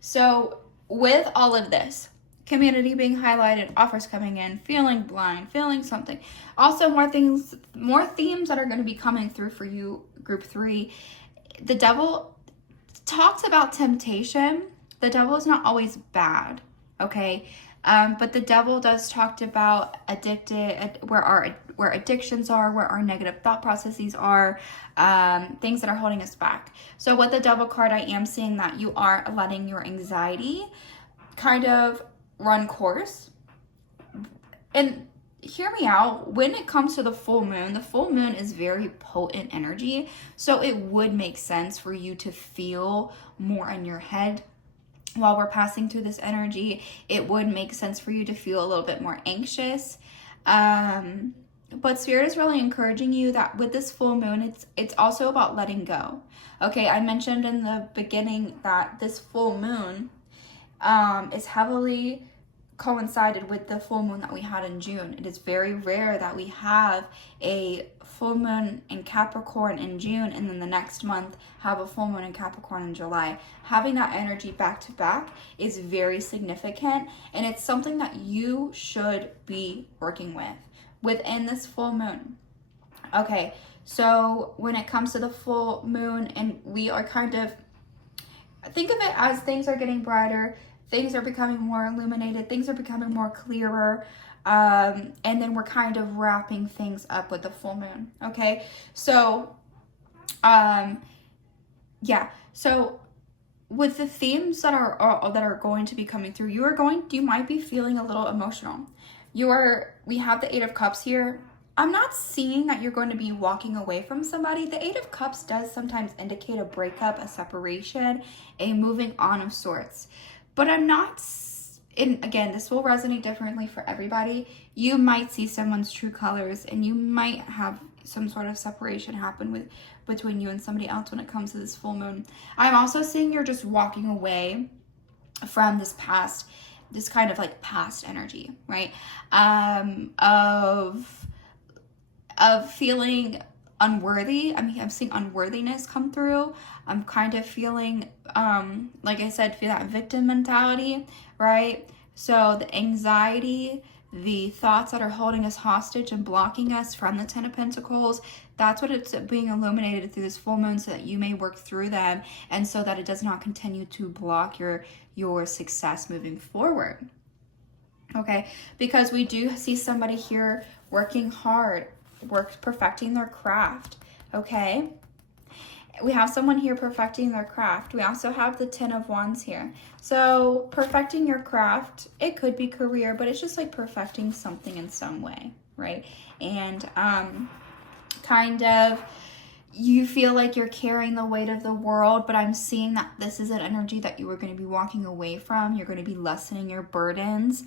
so with all of this, community being highlighted, offers coming in, feeling blind, feeling something. Also more themes that are going to be coming through for you, group 3. The Devil talks about temptation. The Devil is not always bad, okay? But the Devil does talk about where addictions are, where our negative thought processes are, things that are holding us back. So with the Devil card, I am seeing that you are letting your anxiety kind of run course. And hear me out, when it comes to the full moon is very potent energy. So it would make sense for you to feel more in your head. While we're passing through this energy, it would make sense for you to feel a little bit more anxious. But Spirit is really encouraging you that with this full moon, it's also about letting go. Okay, I mentioned in the beginning that this full moon is heavily coincided with the full moon that we had in June. It is very rare that we have a full moon in Capricorn in June and then the next month have a full moon in Capricorn in July. Having that energy back to back is very significant, and it's something that you should be working with within this full moon. Okay, so when it comes to the full moon, and we are kind of, think of it as things are getting brighter, things are becoming more illuminated, things are becoming more clearer. And then we're kind of wrapping things up with the full moon. Okay, so yeah, so with the themes that are going to be coming through, you might be feeling a little emotional. We have the Eight of Cups here. I'm not seeing that you're going to be walking away from somebody. The Eight of Cups does sometimes indicate a breakup, a separation, a moving on of sorts. But I'm not, and again, this will resonate differently for everybody. You might see someone's true colors, and you might have some sort of separation happen between you and somebody else when it comes to this full moon. I'm also seeing you're just walking away from this kind of like past energy, right? Of feeling unworthy. I mean, I'm seeing unworthiness come through. I'm kind of feeling, like I said, feel that victim mentality, right? So the anxiety, the thoughts that are holding us hostage and blocking us from the Ten of Pentacles, that's what it's being illuminated through this full moon, so that you may work through them and so that it does not continue to block your success moving forward. Okay, because we do see somebody here working hard, perfecting their craft. Okay, we have someone here perfecting their craft. We also have the Ten of Wands here. So perfecting your craft, it could be career, but it's just like perfecting something in some way, right? And kind of you feel like you're carrying the weight of the world, but I'm seeing that this is an energy that you are going to be walking away from. You're going to be lessening your burdens.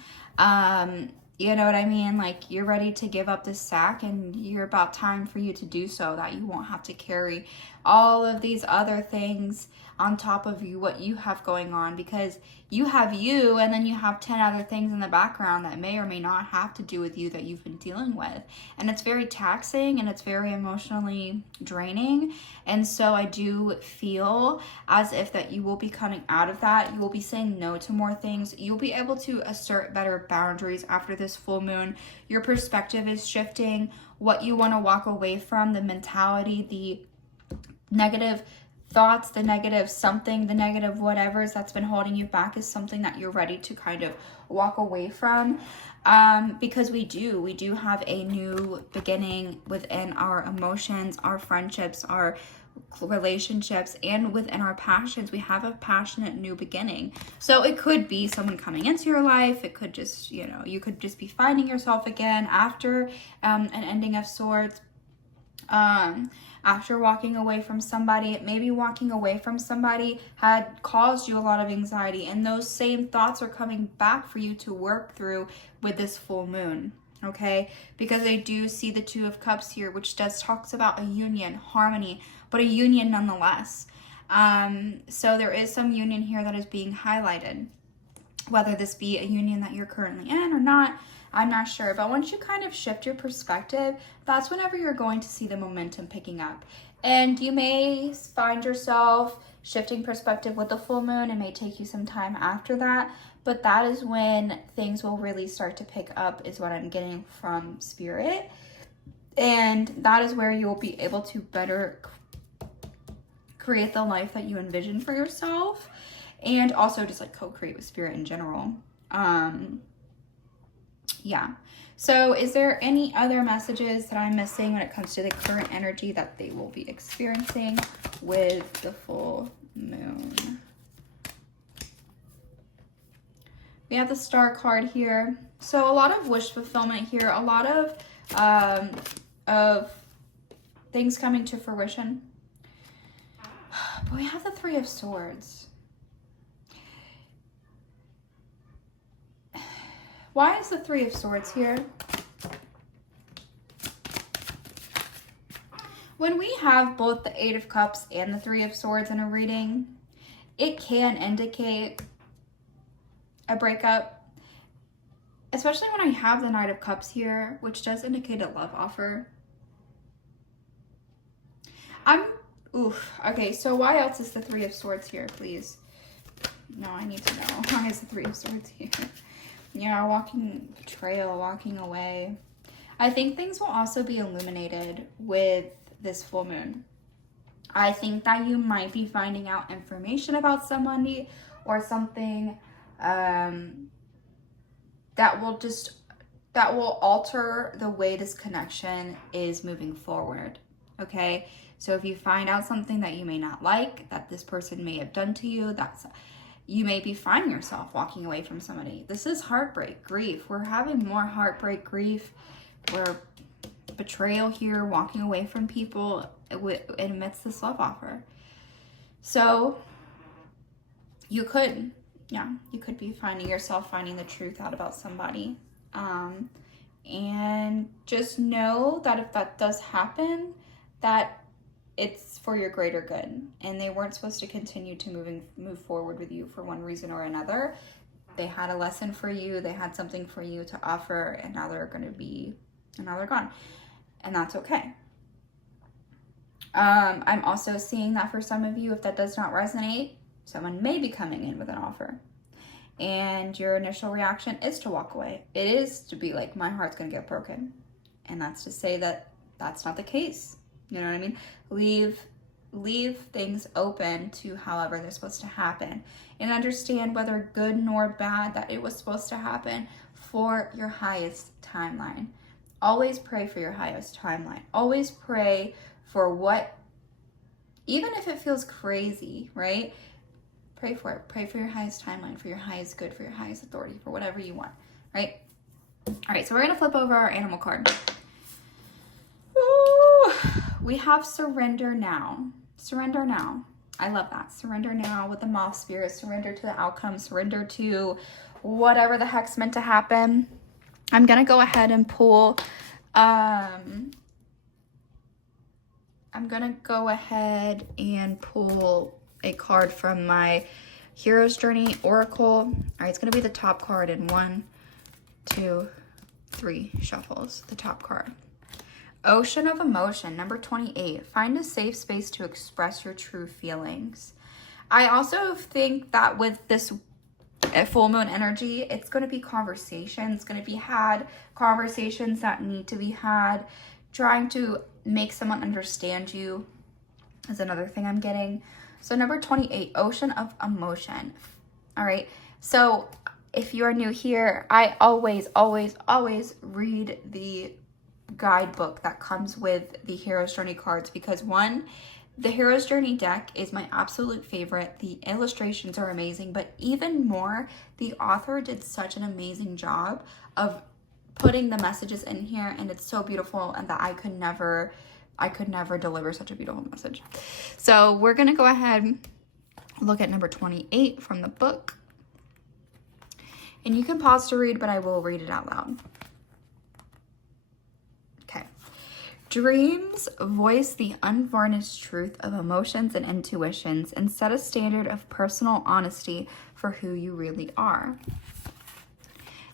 You know what I mean? Like, you're ready to give up this sack, and you're about time for you to do so, that you won't have to carry all of these other things on top of you, what you have going on, because you have you, and then you have 10 other things in the background that may or may not have to do with you that you've been dealing with. And it's very taxing, and it's very emotionally draining. And so I do feel as if that you will be coming out of that. You will be saying no to more things. You'll be able to assert better boundaries after this full moon. Your perspective is shifting, what you want to walk away from, the mentality, the negative thoughts, the negative something, the negative whatever's that's been holding you back is something that you're ready to kind of walk away from, because we do have a new beginning within our emotions, our friendships, our relationships, and within our passions. We have a passionate new beginning. So it could be someone coming into your life. It could just, you could just be finding yourself again after an ending of sorts. After walking away from somebody, maybe walking away from somebody had caused you a lot of anxiety, and those same thoughts are coming back for you to work through with this full moon, okay? Because I do see the Two of Cups here, which talks about a union, harmony, but a union nonetheless. So there is some union here that is being highlighted, whether this be a union that you're currently in or not. I'm not sure, but once you kind of shift your perspective, that's whenever you're going to see the momentum picking up. And you may find yourself shifting perspective with the full moon. It may take you some time after that, but that is when things will really start to pick up, is what I'm getting from Spirit. And that is where you will be able to better create the life that you envision for yourself, and also just like co-create with Spirit in general. Yeah. So is there any other messages that I'm missing when it comes to the current energy that they will be experiencing with the full moon? We have the Star card here. So a lot of wish fulfillment here, a lot of things coming to fruition. But we have the Three of Swords. Why is the Three of Swords here? When we have both the Eight of Cups and the Three of Swords in a reading, it can indicate a breakup. Especially when I have the Knight of Cups here, which does indicate a love offer. Okay, so why else is the Three of Swords here, please? No, I need to know. Why is the Three of Swords here? Yeah, walking trail, walking away. I think things will also be illuminated with this full moon. I think that you might be finding out information about somebody or something that will just that will alter the way this connection is moving forward, okay? So if you find out something that you may not like, that this person may have done to you, you may be finding yourself walking away from somebody. This is heartbreak, grief. We're having more heartbreak, grief, or betrayal here, walking away from people amidst this love offer. So you could be finding yourself finding the truth out about somebody. And just know that if that does happen, that it's for your greater good, and they weren't supposed to continue to move forward with you for one reason or another. They had a lesson for you, they had something for you to offer, and now they're gone, and that's okay. I'm also seeing that for some of you, if that does not resonate, someone may be coming in with an offer, and your initial reaction is to walk away. It is to be like, my heart's gonna get broken, and that's to say that that's not the case. You know what I mean? Leave things open to however they're supposed to happen, and understand, whether good nor bad, that it was supposed to happen for your highest timeline. Always pray for your highest timeline. Always pray for what, even if it feels crazy, right? Pray for it. Pray for your highest timeline, for your highest good, for your highest authority, for whatever you want, right? All right, so we're going to flip over our animal card. Ooh, we have surrender now. Surrender now. I love that. Surrender now with the moth spirit. Surrender to the outcome. Surrender to whatever the heck's meant to happen. I'm going to go ahead and pull... I'm going to go ahead and pull a card from my Hero's Journey Oracle. All right, it's going to be the top card in 1, 2, 3 shuffles. The top card. Ocean of Emotion, number 28. Find a safe space to express your true feelings. I also think that with this full moon energy, it's going to be conversations, going to be had, conversations that need to be had. Trying to make someone understand you is another thing I'm getting. So number 28, Ocean of Emotion. All right. So if you are new here, I always read the guidebook that comes with the Hero's Journey cards, because one, the Hero's Journey deck is my absolute favorite. The illustrations are amazing, but even more, the author did such an amazing job of putting the messages in here, and it's so beautiful, and that I could never deliver such a beautiful message. So we're gonna go ahead and look at number 28 from the book, and you can pause to read, but I will read it out loud. Okay. Dreams voice the unvarnished truth of emotions and intuitions, and set a standard of personal honesty for who you really are.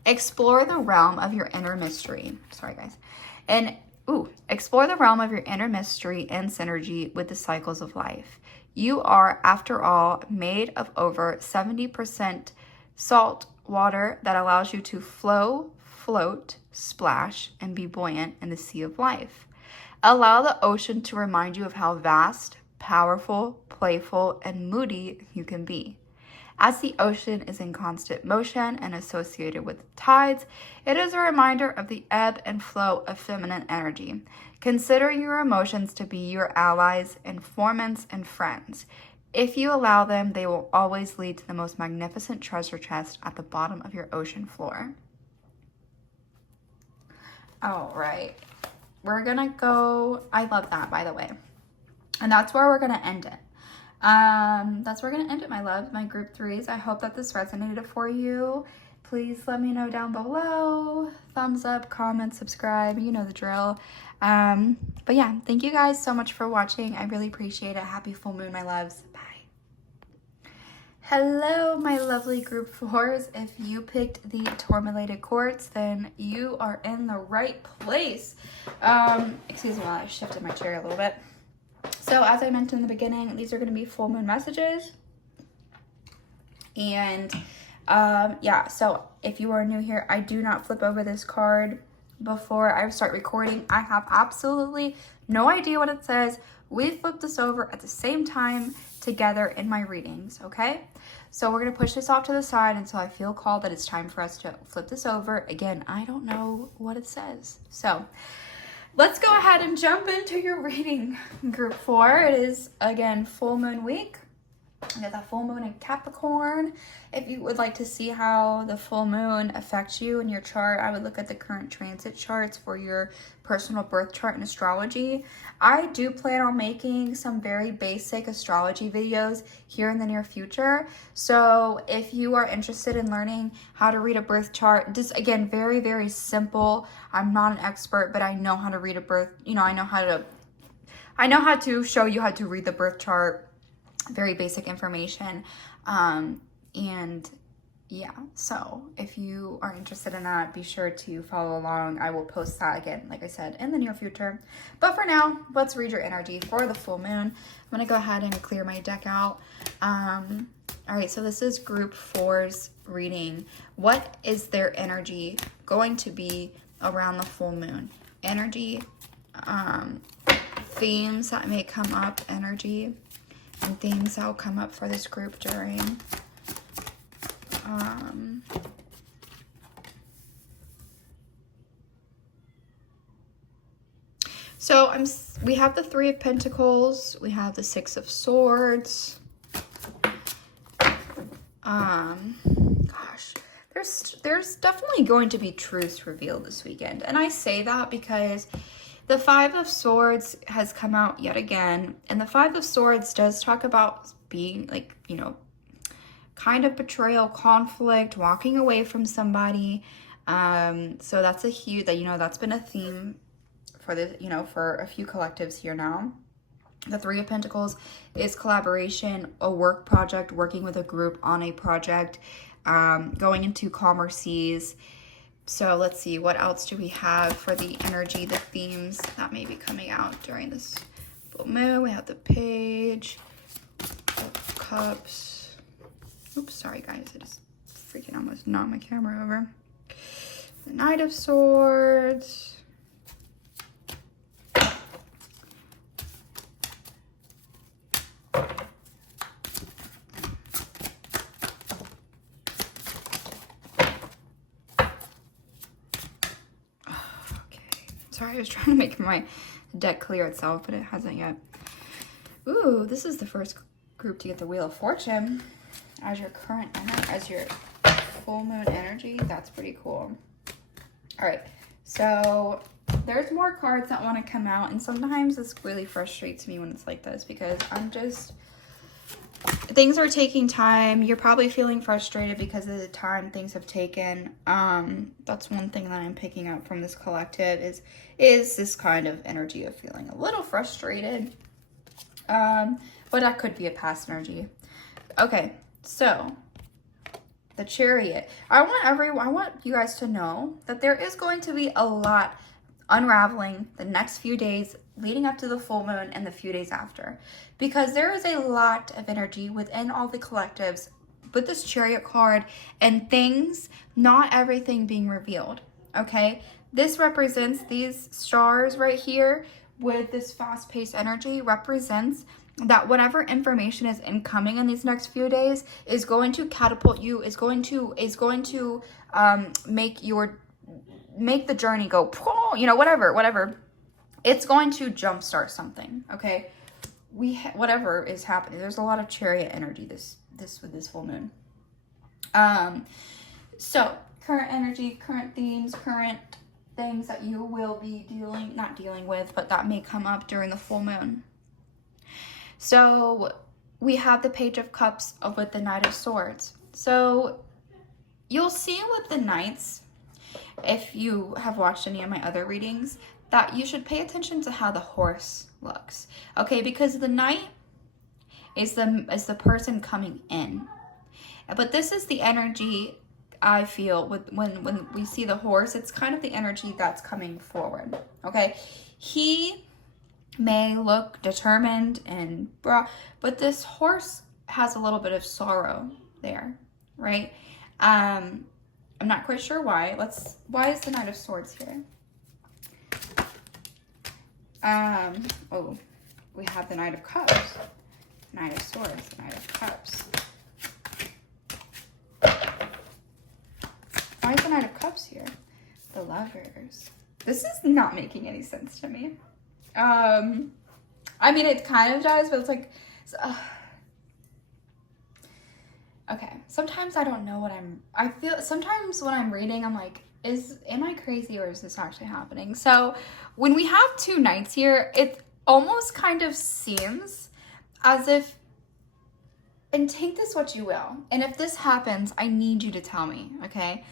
Explore the realm of your inner mystery. Sorry, guys. Explore the realm of your inner mystery and synergy with the cycles of life. You are, after all, made of over 70% salt water that allows you to flow, float, splash, and be buoyant in the sea of life. Allow the ocean to remind you of how vast, powerful, playful, and moody you can be. As the ocean is in constant motion and associated with tides, it is a reminder of the ebb and flow of feminine energy. Consider your emotions to be your allies, informants, and friends. If you allow them, they will always lead to the most magnificent treasure chest at the bottom of your ocean floor. All right. We're going to go... I love that, by the way. And that's where we're going to end it. That's where we're gonna end it, my love, my group 3s. I hope that this resonated for you. Please let me know down below. Thumbs up, comment, subscribe, you know the drill. But yeah, thank you guys so much for watching. I really appreciate it. Happy full moon, my loves. Bye. Hello, my lovely group 4s. If you picked the Tourmalated Quartz, then you are in the right place. Excuse me while I shifted my chair a little bit. So as I mentioned in the beginning, these are going to be full moon messages. And yeah, so if you are new here, I do not flip over this card before I start recording. I have absolutely no idea what it says. We flipped this over at the same time together in my readings, okay? So we're going to push this off to the side until I feel called that it's time for us to flip this over. Again, I don't know what it says. So let's go ahead and jump into your reading, group 4. It is, again, full moon week. We got the full moon in Capricorn. If you would like to see how the full moon affects you in your chart, I would look at the current transit charts for your personal birth chart and astrology. I do plan on making some very basic astrology videos here in the near future. So if you are interested in learning how to read a birth chart, just again, very, very simple. I'm not an expert, but I know how to read a birth, I know how to show you how to read the birth chart. Very basic information. And yeah, so if you are interested in that, be sure to follow along. I will post that again, like I said, in the near future. But for now, let's read your energy for the full moon. I'm going to go ahead and clear my deck out. All right, so this is group 4's reading. What is their energy going to be around the full moon? Energy, themes that may come up, energy, and themes that will come up for this group during we have the 3 of Pentacles, we have the 6 of Swords. Gosh, there's definitely going to be truths revealed this weekend, and I say that because the 5 of Swords has come out yet again, and the 5 of Swords does talk about being like, kind of betrayal, conflict, walking away from somebody. So that's a huge, that's been a theme for for a few collectives here now. The 3 of Pentacles is collaboration, a work project, working with a group on a project, going into calmer seas. So let's see, what else do we have for the energy, the themes that may be coming out during this full moon? We have the Page of Cups. Oops, sorry guys, I just freaking almost knocked my camera over. The Knight of Swords. Sorry, I was trying to make my deck clear itself, but it hasn't yet. Ooh, this is the first group to get the Wheel of Fortune as your as your full moon energy. That's pretty cool. All right, so there's more cards that want to come out, and sometimes this really frustrates me when it's like this because things are taking time. You're probably feeling frustrated because of the time things have taken. That's one thing that I'm picking up from this collective is this kind of energy of feeling a little frustrated. But that could be a past energy. Okay, so the Chariot. I want you guys to know that there is going to be a lot unraveling the next few days leading up to the full moon and the few days after, because there is a lot of energy within all the collectives with this Chariot card and things, not everything being revealed. Okay, this represents these stars right here with this fast-paced energy represents that whatever information is incoming in these next few days is going to catapult you, is going to make the journey go, whatever. It's going to jumpstart something, okay? Whatever is happening. There's a lot of Chariot energy with this full moon. So current energy, current themes, current things that you will be not dealing with, but that may come up during the full moon. So we have the Page of Cups with the Knight of Swords. So you'll see with the Knights, if you have watched any of my other readings, that you should pay attention to how the horse looks. Okay, because the Knight is the person coming in. But this is the energy I feel when we see the horse. It's kind of the energy that's coming forward. Okay, he may look determined and but this horse has a little bit of sorrow there, right? I'm not quite sure why. Why is the Knight of Swords here? Oh, we have the Knight of Cups. Knight of Swords, Knight of Cups. Why is the Knight of Cups here? The Lovers. This is not making any sense to me. I mean, it kind of does, but it's like, okay. Sometimes I don't know what I feel, sometimes when I'm reading, I'm like, am I crazy or is this actually happening? So when we have two knights here, it almost kind of seems as if, and take this what you will, and if this happens, I need you to tell me, okay?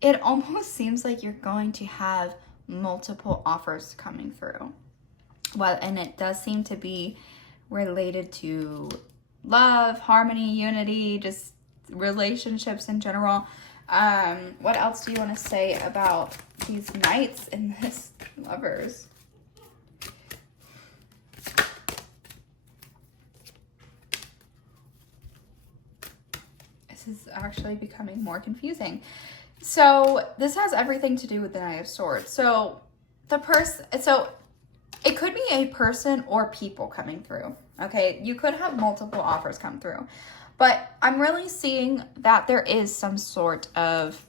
It almost seems like you're going to have multiple offers coming through. Well, and it does seem to be related to love, harmony, unity, just relationships in general. What else do you want to say about these knights and this Lovers? This is actually becoming more confusing. So this has everything to do with the Knight of Swords. So it could be a person or people coming through. Okay, you could have multiple offers come through, but I'm really seeing that there is some sort of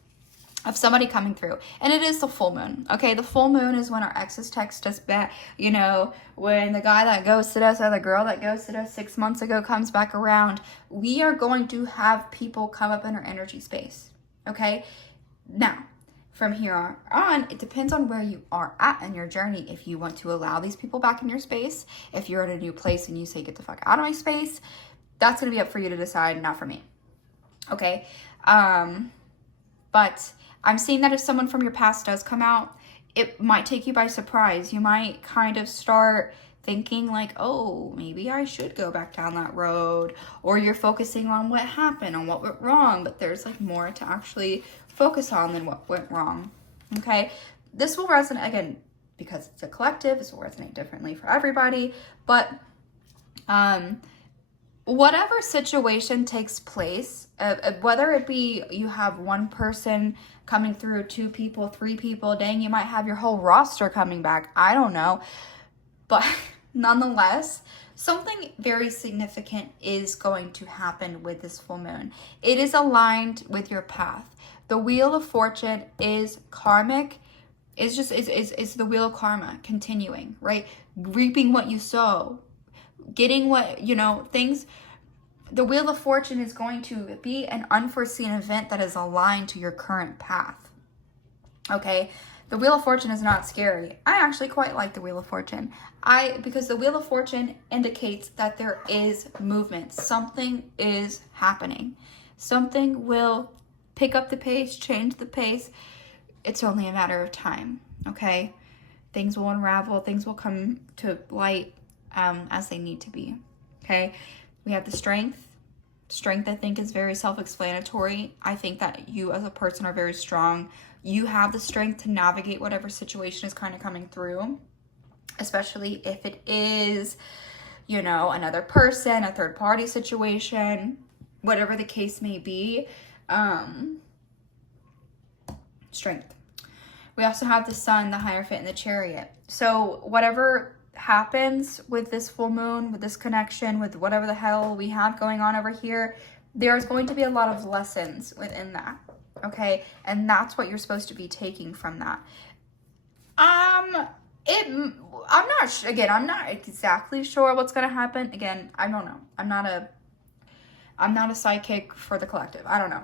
somebody coming through, and it is the full moon. Okay, the full moon is when our exes text us back, you know, when the guy that ghosted us or the girl that ghosted us 6 months ago comes back around. We are going to have people come up in our energy space. Okay, now from here on, it depends on where you are at in your journey. If you want to allow these people back in your space, if you're in a new place and you say, get the fuck out of my space, that's going to be up for you to decide, not for me. Okay, but I'm seeing that if someone from your past does come out, it might take you by surprise. You might kind of start thinking like, oh, maybe I should go back down that road. Or you're focusing on what happened, on what went wrong, but there's like more to actually focus on than what went wrong. Okay, this will resonate, again, because it's a collective, this will resonate differently for everybody, but whatever situation takes place, whether it be you have one person coming through, 2 people, 3 people, dang, you might have your whole roster coming back, I don't know, but nonetheless, something very significant is going to happen with this full moon. It is aligned with your path. The Wheel of Fortune is karmic. It's just, it's the wheel of karma continuing, right? Reaping what you sow, getting what, you know, things. The Wheel of Fortune is going to be an unforeseen event that is aligned to your current path. Okay? The Wheel of Fortune is not scary. I actually quite like the Wheel of Fortune. Because the Wheel of Fortune indicates that there is movement. Something is happening. Something will pick up the pace, change the pace. It's only a matter of time, okay? Things will unravel. Things will come to light as they need to be, okay? We have the strength. Strength, I think, is very self-explanatory. I think that you as a person are very strong. You have the strength to navigate whatever situation is kind of coming through, especially if it is, you know, another person, a third-party situation, whatever the case may be. Strength. We also have the Sun, the Hierophant, and the Chariot. So whatever happens with this full moon, with this connection, with whatever the hell we have going on over here, there's going to be a lot of lessons within that, okay? And that's what you're supposed to be taking from that. I'm not exactly sure what's going to happen. Again, I don't know. I'm not a psychic for the collective. I don't know.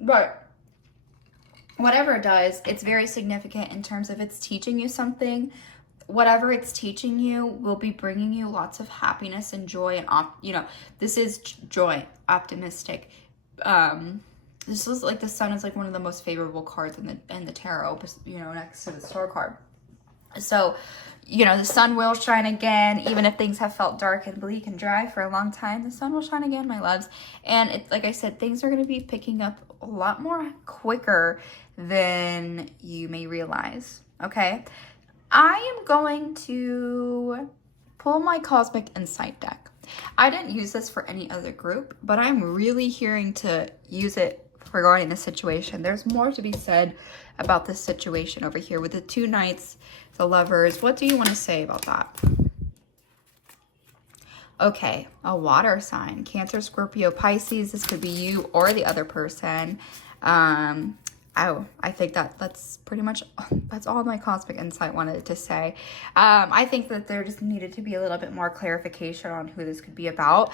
But whatever it does, it's very significant in terms of it's teaching you something. Whatever it's teaching you will be bringing you lots of happiness and joy and, you know, this is joy, optimistic. This is like the Sun is like one of the most favorable cards in the tarot, you know, next to the Star card. So, you know, the sun will shine again, even if things have felt dark and bleak and dry for a long time. The sun will shine again, my loves. And it's like I said, things are going to be picking up a lot more quicker than you may realize. Okay, I am going to pull my Cosmic Insight deck. I didn't use this for any other group, but I'm really hearing to use it regarding the situation. There's more to be said about this situation over here with the 2 knights, the Lovers. What do you want to say about that? Okay, a water sign. Cancer, Scorpio, Pisces. This could be you or the other person. I think that's pretty much, that's all my cosmic insight wanted to say. I think that there just needed to be a little bit more clarification on who this could be about.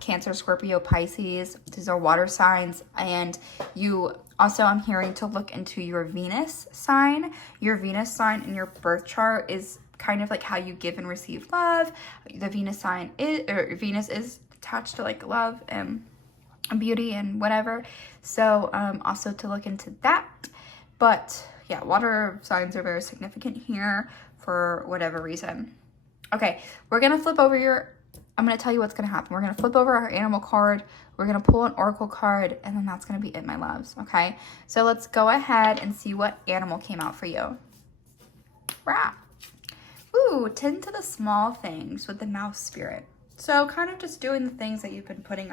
Cancer, Scorpio, Pisces, these are water signs. And you also, I'm hearing to look into your Venus sign. Your Venus sign in your birth chart is kind of like how you give and receive love. The Venus sign is, or Venus is attached to like love and beauty and whatever. So also to look into that. But yeah, water signs are very significant here for whatever reason. Okay, we're gonna flip over I'm gonna tell you what's gonna happen. We're gonna flip over our animal card, we're gonna pull an oracle card, and then that's gonna be it, my loves. Okay, so let's go ahead and see what animal came out for you. Rah. Ooh, tend to the small things with the mouse spirit. So kind of just doing the things that you've been putting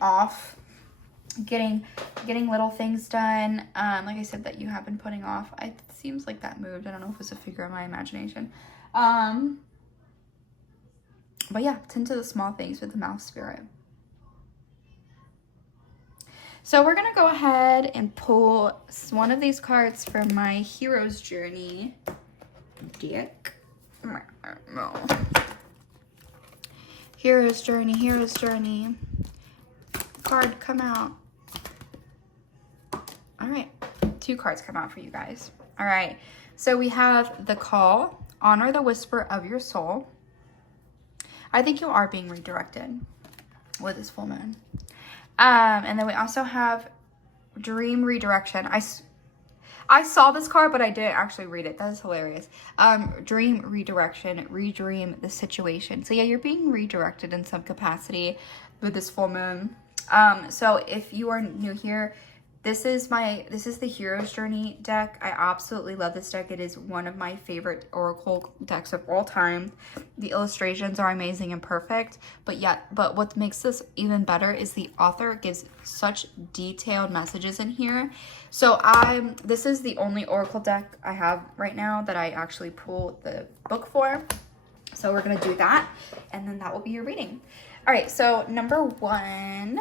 off, getting little things done. Like I said, that you have been putting off. It seems like that moved. I don't know if it's a figure of my imagination. But yeah, tend to the small things with the mouse spirit. So we're gonna go ahead and pull one of these cards from my Hero's Journey deck. No. Hero's Journey. Card, come out. All right, 2 cards come out for you guys. All right, so we have the Call, honor the whisper of your soul. I think you are being redirected with this full moon. And then we also have Dream Redirection. I saw this card, but I didn't actually read it. That is hilarious. Dream Redirection, redream the situation. So yeah, you're being redirected in some capacity with this full moon. So if you are new here, this is the Hero's Journey deck. I absolutely love this deck. It is one of my favorite oracle decks of all time. The illustrations are amazing and perfect, but what makes this even better is the author gives such detailed messages in here. So this is the only oracle deck I have right now that I actually pull the book for. So we're gonna do that, and then that will be your reading. All right, so number one.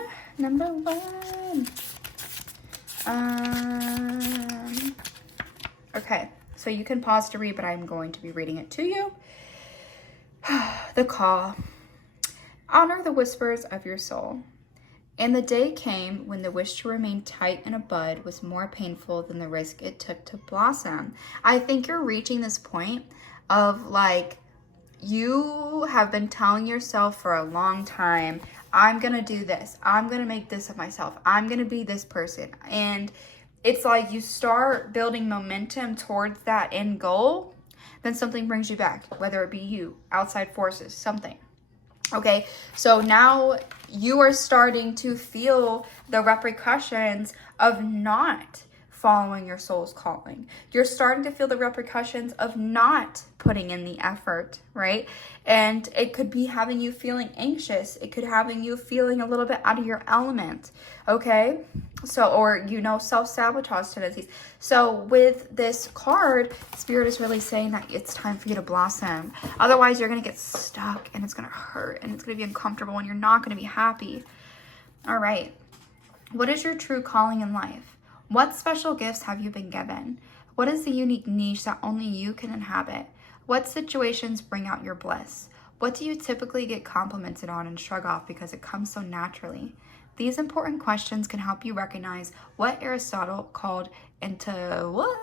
Okay, so you can pause to read, but I'm going to be reading it to you. The Call. Honor the whispers of your soul. And the day came when the wish to remain tight in a bud was more painful than the risk it took to blossom. I think you're reaching this point of like, you have been telling yourself for a long time, I'm going to do this. I'm going to make this of myself. I'm going to be this person. And it's like you start building momentum towards that end goal, then something brings you back, whether it be you, outside forces, something. Okay, so now you are starting to feel the repercussions of not following your soul's calling. You're starting to feel the repercussions of not putting in the effort, right? And it could be having you feeling anxious. It could having you feeling a little bit out of your element, okay? So, or, self-sabotage tendencies. So with this card, Spirit is really saying that it's time for you to blossom. Otherwise, you're going to get stuck and it's going to hurt and it's going to be uncomfortable and you're not going to be happy. All right. What is your true calling in life? What special gifts have you been given? What is the unique niche that only you can inhabit? What situations bring out your bliss? What do you typically get complimented on and shrug off because it comes so naturally? These important questions can help you recognize what Aristotle called I don't know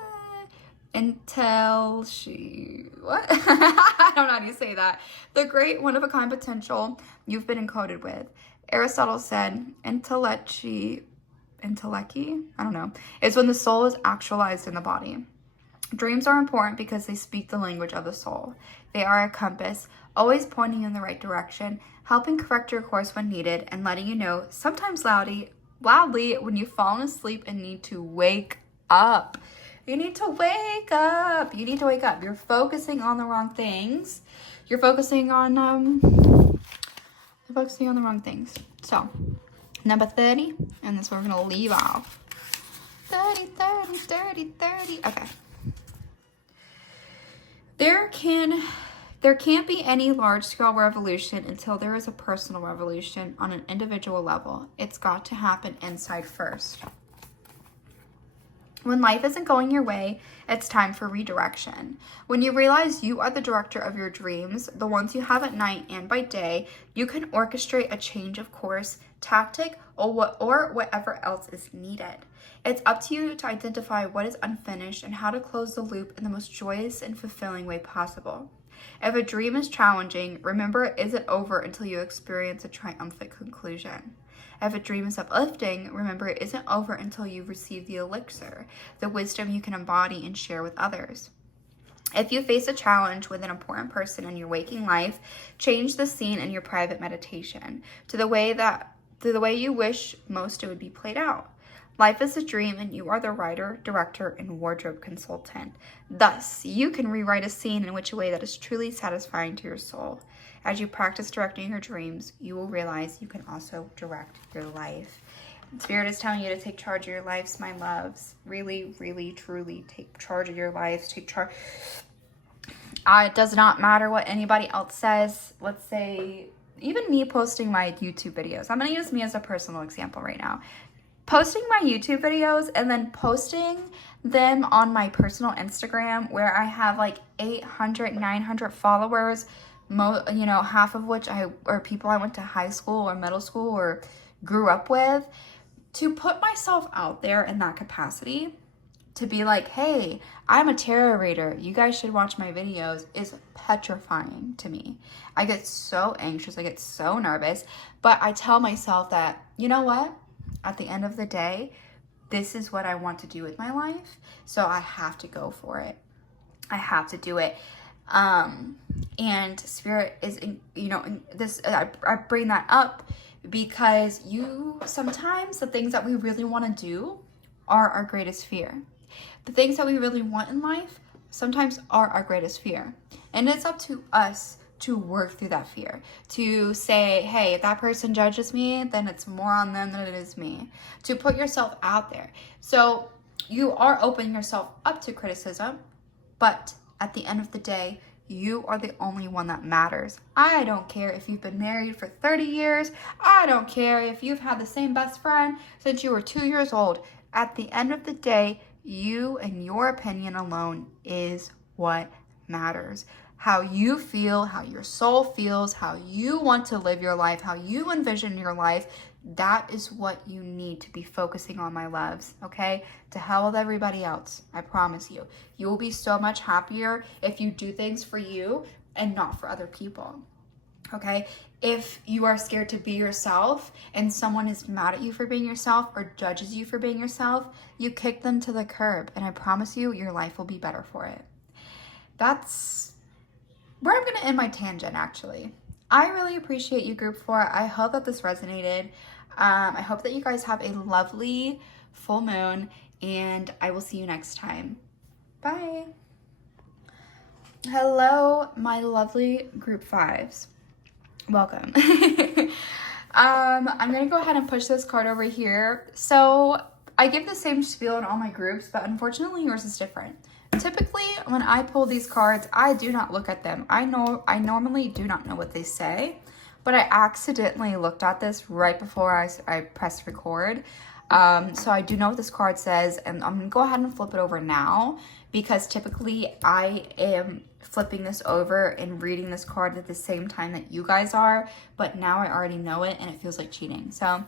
how you say that. The great one-of-a-kind potential you've been encoded with. Aristotle said, intellecti, I don't know, is when the soul is actualized in the body. Dreams are important because they speak the language of the soul. They are a compass, always pointing in the right direction, helping correct your course when needed, and letting you know, sometimes loudly, when you've fallen asleep and need to wake up. You need to wake up. You're focusing on the wrong things. You're focusing on the wrong things. So, number 30, and that's where we're going to leave off. 30. There can't be any large-scale revolution until there is a personal revolution on an individual level. It's got to happen inside first. When life isn't going your way, it's time for redirection. When you realize you are the director of your dreams, the ones you have at night and by day, you can orchestrate a change of course, tactic, or whatever else is needed. It's up to you to identify what is unfinished and how to close the loop in the most joyous and fulfilling way possible. If a dream is challenging, remember it isn't over until you experience a triumphant conclusion. If a dream is uplifting, remember it isn't over until you receive the elixir, the wisdom you can embody and share with others. If you face a challenge with an important person in your waking life, change the scene in your private meditation to the way you wish most it would be played out. Life is a dream and you are the writer, director, and wardrobe consultant. Thus, you can rewrite a scene in which a way that is truly satisfying to your soul. As you practice directing your dreams, you will realize you can also direct your life. Spirit is telling you to take charge of your lives, my loves. Really, really, truly take charge of your lives. Take charge. It does not matter what anybody else says. Let's say, even me posting my YouTube videos. I'm going to use me as a personal example right now. Posting my YouTube videos and then posting them on my personal Instagram where I have like 800, 900 followers, half of which are people I went to high school or middle school or grew up with. To put myself out there in that capacity, to be like, hey, I'm a tarot reader, you guys should watch my videos, is petrifying to me. I get so anxious, I get so nervous, but I tell myself that, you know what? At the end of the day, this is what I want to do with my life, so I have to go for it. I have to do it. And Spirit is, this. I bring that up because sometimes the things that we really want to do are our greatest fear. The things that we really want in life sometimes are our greatest fear, and it's up to us to work through that fear, to say, hey, if that person judges me, then it's more on them than it is me. To put yourself out there. So you are opening yourself up to criticism, but at the end of the day, you are the only one that matters. I don't care if you've been married for 30 years. I don't care if you've had the same best friend since you were 2 years old. At the end of the day, you and your opinion alone is what matters. How you feel, how your soul feels, how you want to live your life, how you envision your life, that is what you need to be focusing on, my loves, okay? To hell with everybody else, I promise you. You will be so much happier if you do things for you and not for other people, okay? If you are scared to be yourself and someone is mad at you for being yourself or judges you for being yourself, you kick them to the curb, and I promise you, your life will be better for it. That's where I'm going to end my tangent, actually. I really appreciate you, Group 4. I hope that this resonated. I hope that you guys have a lovely full moon, and I will see you next time. Bye. Hello, my lovely Group 5s. Welcome. I'm going to go ahead and push this card over here. So I give the same spiel in all my groups, but unfortunately yours is different. Typically, when I pull these cards, I do not look at them. I normally do not know what they say, but I accidentally looked at this right before I pressed record. So I do know what this card says, and I'm going to go ahead and flip it over now, because typically I am flipping this over and reading this card at the same time that you guys are, but now I already know it, and it feels like cheating. So,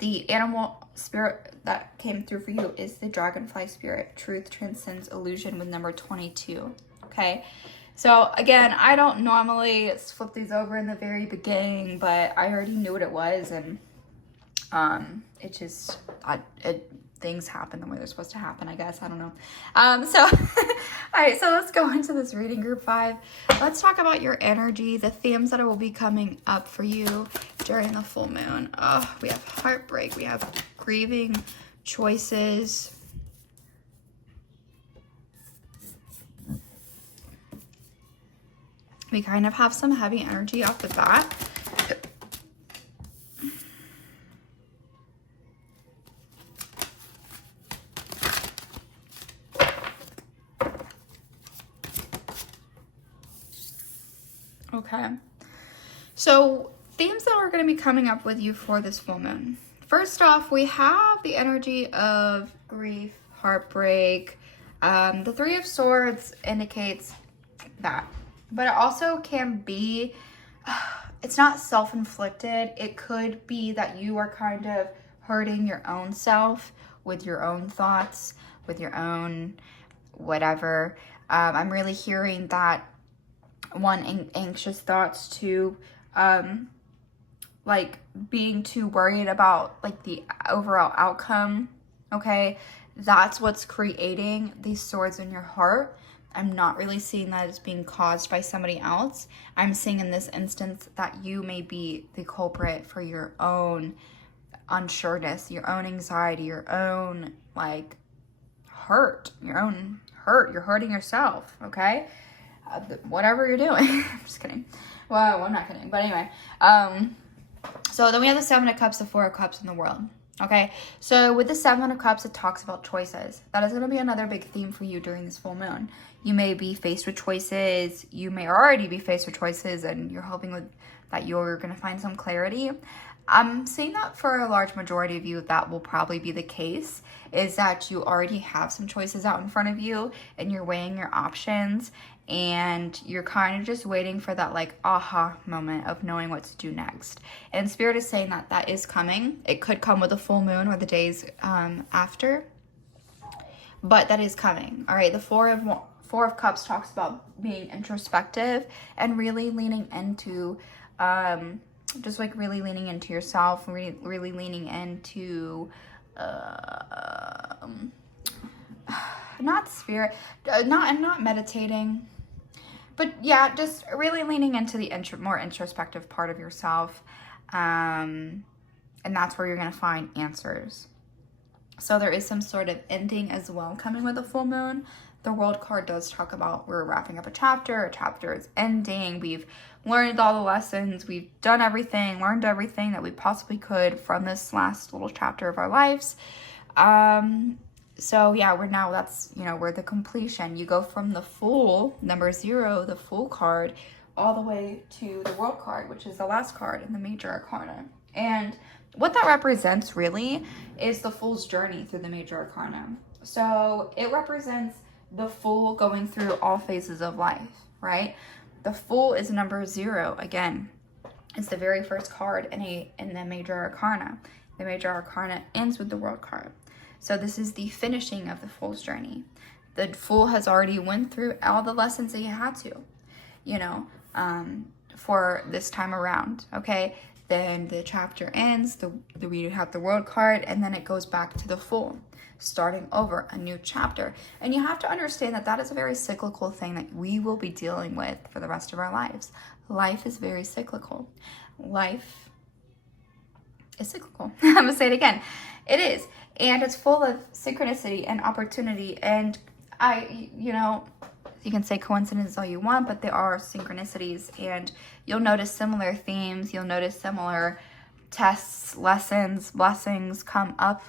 the animal spirit that came through for you is the dragonfly spirit. Truth transcends illusion with number 22. Okay. So again, I don't normally flip these over in the very beginning, but I already knew what it was, and things happen the way they're supposed to happen, I guess. I don't know. All right, so let's go into this reading, Group 5. Let's talk about your energy, the themes that will be coming up for you during the full moon. Oh, we have heartbreak, we have grieving, choices. We kind of have some heavy energy off the bat. So themes that are going to be coming up with you for this full moon. First off, we have the energy of grief, heartbreak. The Three of Swords indicates that, but it also can be, it's not self-inflicted. It could be that you are kind of hurting your own self with your own thoughts, with your own whatever. I'm really hearing that one, anxious thoughts, two, like being too worried about like the overall outcome. Okay, that's what's creating these swords in your heart. I'm not really seeing that as being caused by somebody else. I'm seeing in this instance that you may be the culprit for your own unsureness, your own anxiety, your own like hurt, your own hurt. You're hurting yourself, okay? Whatever you're doing. I'm just kidding. Well, I'm not kidding. But anyway, so then we have the Seven of Cups, the Four of Cups in the world. Okay, so with the Seven of Cups, it talks about choices. That is going to be another big theme for you during this full moon. You may be faced with choices. You may already be faced with choices, and you're hoping with that you're going to find some clarity. I'm seeing that for a large majority of you, that will probably be the case, is that you already have some choices out in front of you, and you're weighing your options, and you're kind of just waiting for that like aha moment of knowing what to do next. And Spirit is saying that that is coming. It could come with a full moon or the days after, but that is coming. All right, the Four of Cups talks about being introspective and really leaning into just like really leaning into yourself, really leaning into not spirit, not meditating, but yeah, just really leaning into the more introspective part of yourself, and that's where you're going to find answers. So there is some sort of ending as well coming with a full moon. The World card does talk about we're wrapping up a chapter is ending, we've learned all the lessons, we've done everything, learned everything that we possibly could from this last little chapter of our lives. So yeah, we're the completion. You go from the Fool, number 0, the Fool card, all the way to the World card, which is the last card in the Major Arcana. And what that represents really is the Fool's journey through the Major Arcana. So it represents the Fool going through all phases of life, right? The Fool is number 0 again. It's the very first card in the Major Arcana. The Major Arcana ends with the World card. So this is the finishing of the Fool's journey. The Fool has already went through all the lessons that he had to, for this time around, okay? Then the chapter ends, we have the World card, and then it goes back to the Fool, starting over a new chapter. And you have to understand that that is a very cyclical thing that we will be dealing with for the rest of our lives. Life is very cyclical. Life is cyclical. I'm gonna say it again. It is. And it's full of synchronicity and opportunity. And you can say coincidence all you want, but there are synchronicities, and you'll notice similar themes. You'll notice similar tests, lessons, blessings come up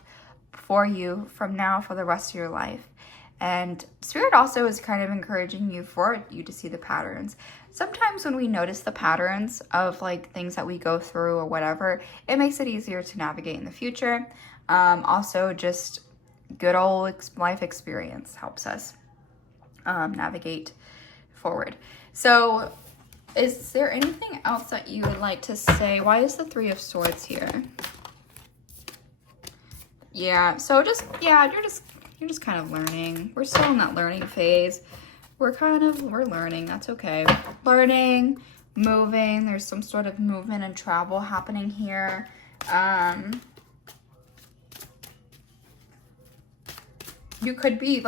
for you from now for the rest of your life. And Spirit also is kind of encouraging you to see the patterns. Sometimes when we notice the patterns of like things that we go through or whatever, it makes it easier to navigate in the future. Also, just good old life experience helps us navigate forward. So is there anything else that you would like to say? Why is the Three of Swords here? Yeah, so you're just kind of learning. We're still in that learning phase. We're learning. That's okay. Learning, moving. There's some sort of movement and travel happening here. You could be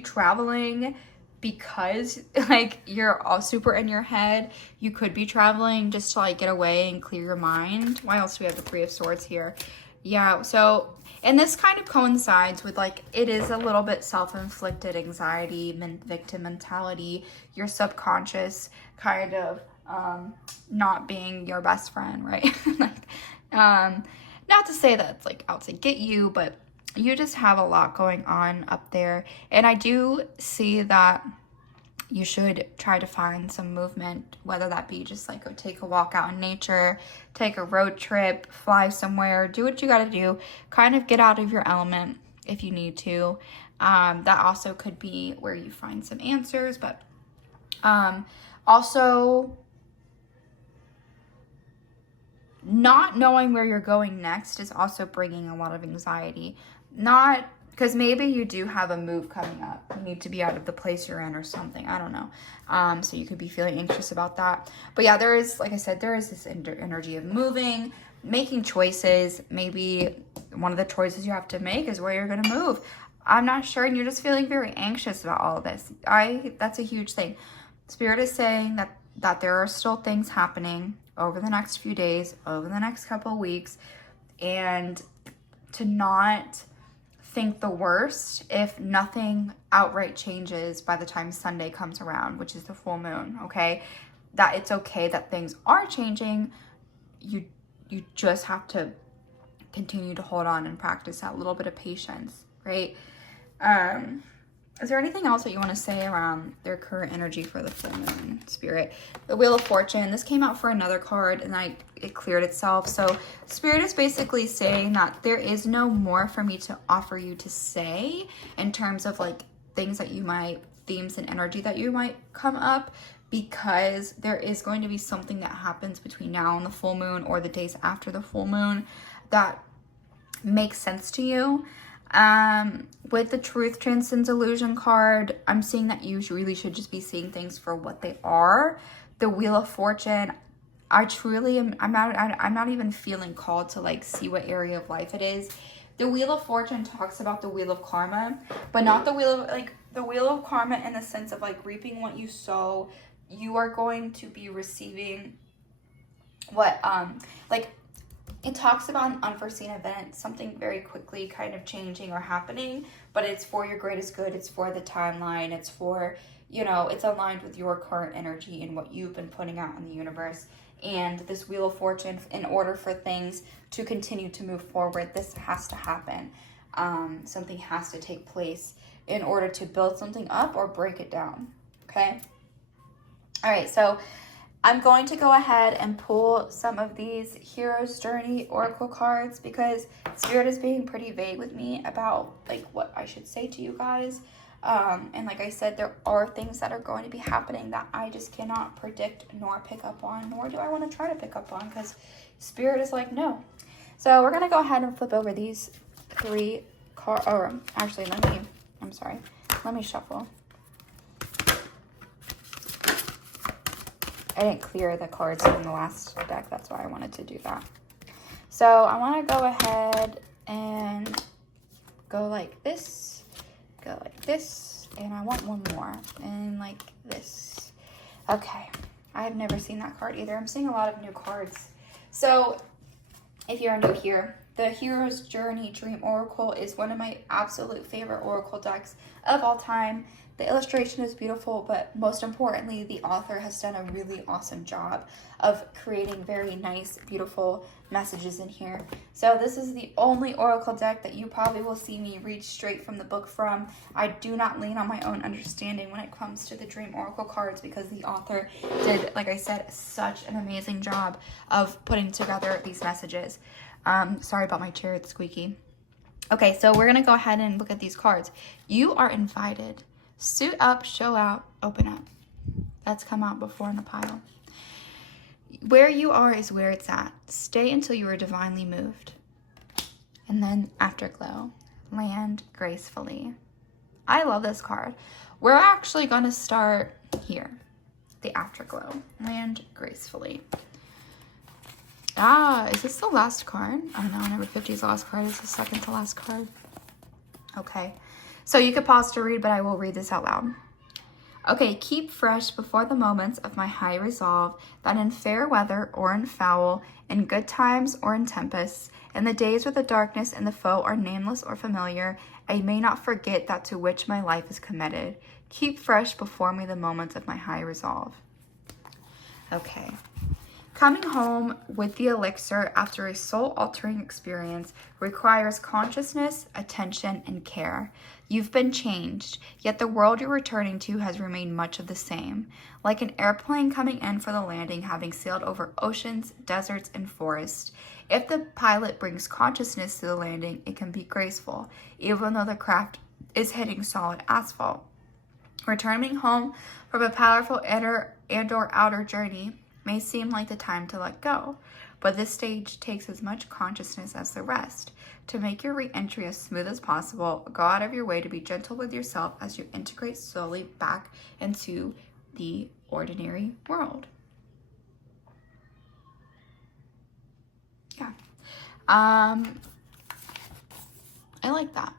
traveling because like you're all super in your head. You could be traveling just to like get away and clear your mind. Why else do we have the Three of Swords here? Yeah, so, and this kind of coincides with like, it is a little bit self-inflicted anxiety, victim mentality, your subconscious kind of not being your best friend, right? Like, not to say that it's like out to get you, but you just have a lot going on up there. And I do see that you should try to find some movement, whether that be just like go take a walk out in nature, take a road trip, fly somewhere, do what you got to do, kind of get out of your element if you need to. That also could be where you find some answers, but also not knowing where you're going next is also bringing a lot of anxiety. Not because maybe you do have a move coming up. You need to be out of the place you're in or something. I don't know. So you could be feeling anxious about that. But yeah, there is, like I said, there is this energy of moving, making choices. Maybe one of the choices you have to make is where you're going to move. I'm not sure, and you're just feeling very anxious about all of this. That's a huge thing. Spirit is saying that there are still things happening over the next few days, over the next couple of weeks, and to not think the worst if nothing outright changes by the time Sunday comes around, which is the full moon, okay? That it's okay that things are changing. You just have to continue to hold on and practice that little bit of patience, right? Is there anything else that you want to say around their current energy for the full moon, Spirit? The Wheel of Fortune. This came out for another card and it cleared itself. So Spirit is basically saying that there is no more for me to offer you to say in terms of like things that you might, themes and energy that you might come up, because there is going to be something that happens between now and the full moon or the days after the full moon that makes sense to you. With the Truth Transcends Illusion card, I'm seeing that you really should just be seeing things for what they are. The Wheel of Fortune, I truly am, I'm not even feeling called to like see what area of life it is. The Wheel of Fortune talks about the Wheel of Karma, but not the Wheel of, like, the Wheel of Karma in the sense of like reaping what you sow. You are going to be receiving what, like, it talks about an unforeseen event, something very quickly kind of changing or happening, but it's for your greatest good. It's for the timeline. It's for, you know, it's aligned with your current energy and what you've been putting out in the universe. And this Wheel of Fortune, in order for things to continue to move forward, this has to happen. Something has to take place in order to build something up or break it down. Okay? All right, so I'm going to go ahead and pull some of these Hero's Journey Oracle cards because Spirit is being pretty vague with me about like what I should say to you guys. And like I said, there are things that are going to be happening that I just cannot predict nor pick up on, nor do I want to try to pick up on because Spirit is like, no. So we're going to go ahead and flip over these three cards. Or actually, let me shuffle. I didn't clear the cards from the last deck. That's why I wanted to do that. So I want to go ahead and go like this, and I want one more, and like this. Okay. I have never seen that card either. I'm seeing a lot of new cards. So if you're new here, the Hero's Journey Dream Oracle is one of my absolute favorite oracle decks of all time. The illustration is beautiful, but most importantly, the author has done a really awesome job of creating very nice, beautiful messages in here. So this is the only oracle deck that you probably will see me read straight from the book from. I do not lean on my own understanding when it comes to the Dream Oracle cards because the author did, like I said, such an amazing job of putting together these messages. Sorry about my chair, it's squeaky. Okay, so we're going to go ahead and look at these cards. You are invited. Suit up, show out, open up. That's come out before in a pile. Where you are is where it's at. Stay until you are divinely moved. And then Afterglow. Land gracefully. I love this card. We're actually going to start here. The Afterglow. Land gracefully. Is this the last card? Oh no, number 50's last card is the second to last card. Okay. So you could pause to read, but I will read this out loud. Okay, keep fresh before the moments of my high resolve, that in fair weather or in foul, in good times or in tempests, in the days where the darkness and the foe are nameless or familiar, I may not forget that to which my life is committed. Keep fresh before me the moments of my high resolve. Okay. Coming home with the elixir after a soul-altering experience requires consciousness, attention, and care. You've been changed, yet the world you're returning to has remained much of the same. Like an airplane coming in for the landing, having sailed over oceans, deserts, and forests. If the pilot brings consciousness to the landing, it can be graceful, even though the craft is hitting solid asphalt. Returning home from a powerful inner and/or outer journey may seem like the time to let go, but this stage takes as much consciousness as the rest. To make your re-entry as smooth as possible, go out of your way to be gentle with yourself as you integrate slowly back into the ordinary world. Yeah. I like that.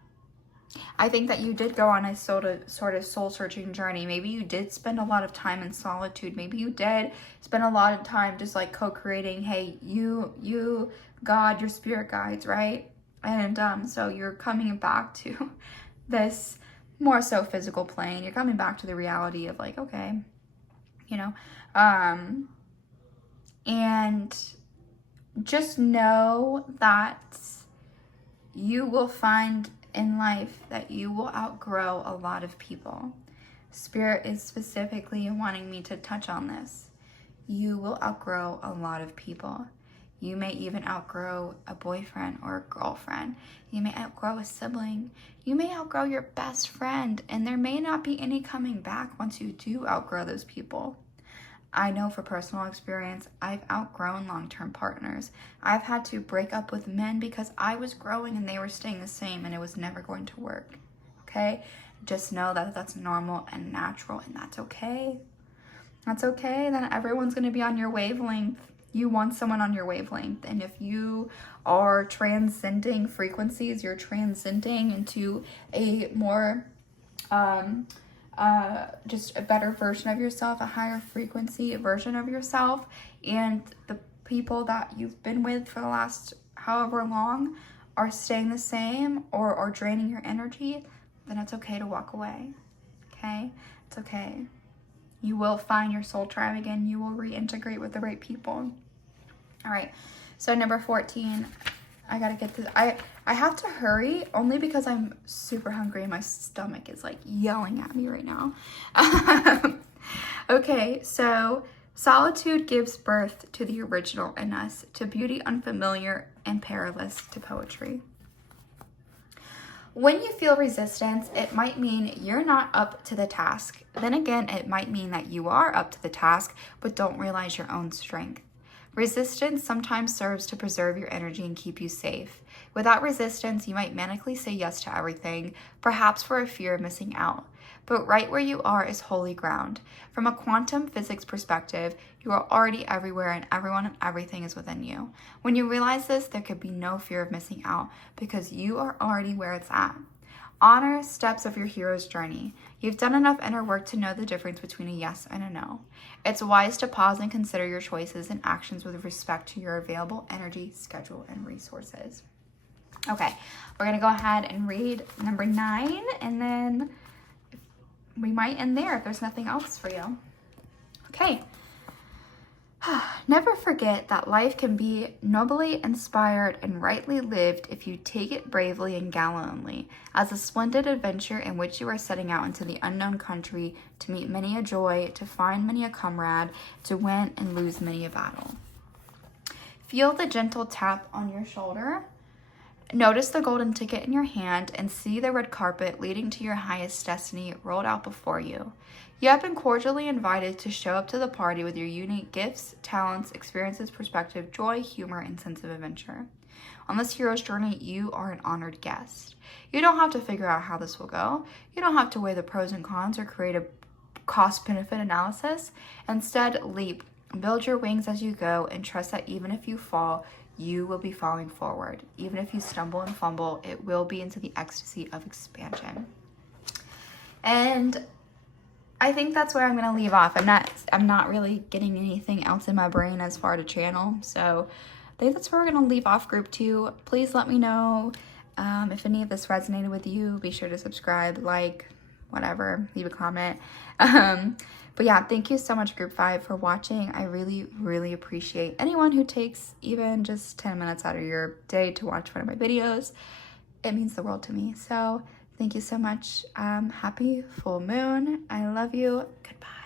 I think that you did go on a sort of soul-searching journey. Maybe you did spend a lot of time in solitude. Maybe you did spend a lot of time just like co-creating, hey, you, God, your spirit guides, right? And so you're coming back to this more so physical plane. You're coming back to the reality of like, okay, you know, and just know that you will find in life that you will outgrow a lot of people. Spirit is specifically wanting me to touch on this. You will outgrow a lot of people. You may even outgrow a boyfriend or a girlfriend. You may outgrow a sibling. You may outgrow your best friend, and there may not be any coming back once you do outgrow those people. I know for personal experience, I've outgrown long-term partners. I've had to break up with men because I was growing and they were staying the same, and it was never going to work, okay? Just know that that's normal and natural, and that's okay. That's okay. Then everyone's going to be on your wavelength. You want someone on your wavelength, and if you are transcending frequencies, you're transcending into a more just a better version of yourself, a higher frequency version of yourself, and the people that you've been with for the last however long are staying the same or are draining your energy, then it's okay to walk away, okay? It's okay. You will find your soul tribe again. You will reintegrate with the right people. All right, so number 14, I gotta get this. I have to hurry only because I'm super hungry and my stomach is like yelling at me right now. Okay, so solitude gives birth to the original in us, to beauty unfamiliar and perilous, to poetry. When you feel resistance, it might mean you're not up to the task. Then again, it might mean that you are up to the task, but don't realize your own strength. Resistance sometimes serves to preserve your energy and keep you safe. Without resistance, you might manically say yes to everything, perhaps for a fear of missing out. But right where you are is holy ground. From a quantum physics perspective, you are already everywhere, and everyone and everything is within you. When you realize this, there could be no fear of missing out because you are already where it's at. Honor steps of your hero's journey. You've done enough inner work to know the difference between a yes and a no. It's wise to pause and consider your choices and actions with respect to your available energy, schedule, and resources. Okay, we're going to go ahead and read number 9, and then we might end there if there's nothing else for you. Okay. Never forget that life can be nobly inspired and rightly lived if you take it bravely and gallantly, as a splendid adventure in which you are setting out into the unknown country to meet many a joy, to find many a comrade, to win and lose many a battle. Feel the gentle tap on your shoulder. Notice the golden ticket in your hand and see the red carpet leading to your highest destiny rolled out before you. You have been cordially invited to show up to the party with your unique gifts, talents, experiences, perspective, joy, humor, and sense of adventure. On this hero's journey, you are an honored guest. You don't have to figure out how this will go. You don't have to weigh the pros and cons or create a cost-benefit analysis. Instead, leap, build your wings as you go, and trust that even if you fall, you will be falling forward. Even if you stumble and fumble, it will be into the ecstasy of expansion. And I think that's where I'm going to leave off. I'm not really getting anything else in my brain as far to channel. So I think that's where we're going to leave off group 2. Please let me know if any of this resonated with you. Be sure to subscribe, like, whatever, leave a comment. But yeah, thank you so much, Group 5, for watching. I really, really appreciate anyone who takes even just 10 minutes out of your day to watch one of my videos. It means the world to me. So thank you so much. Happy full moon. I love you. Goodbye.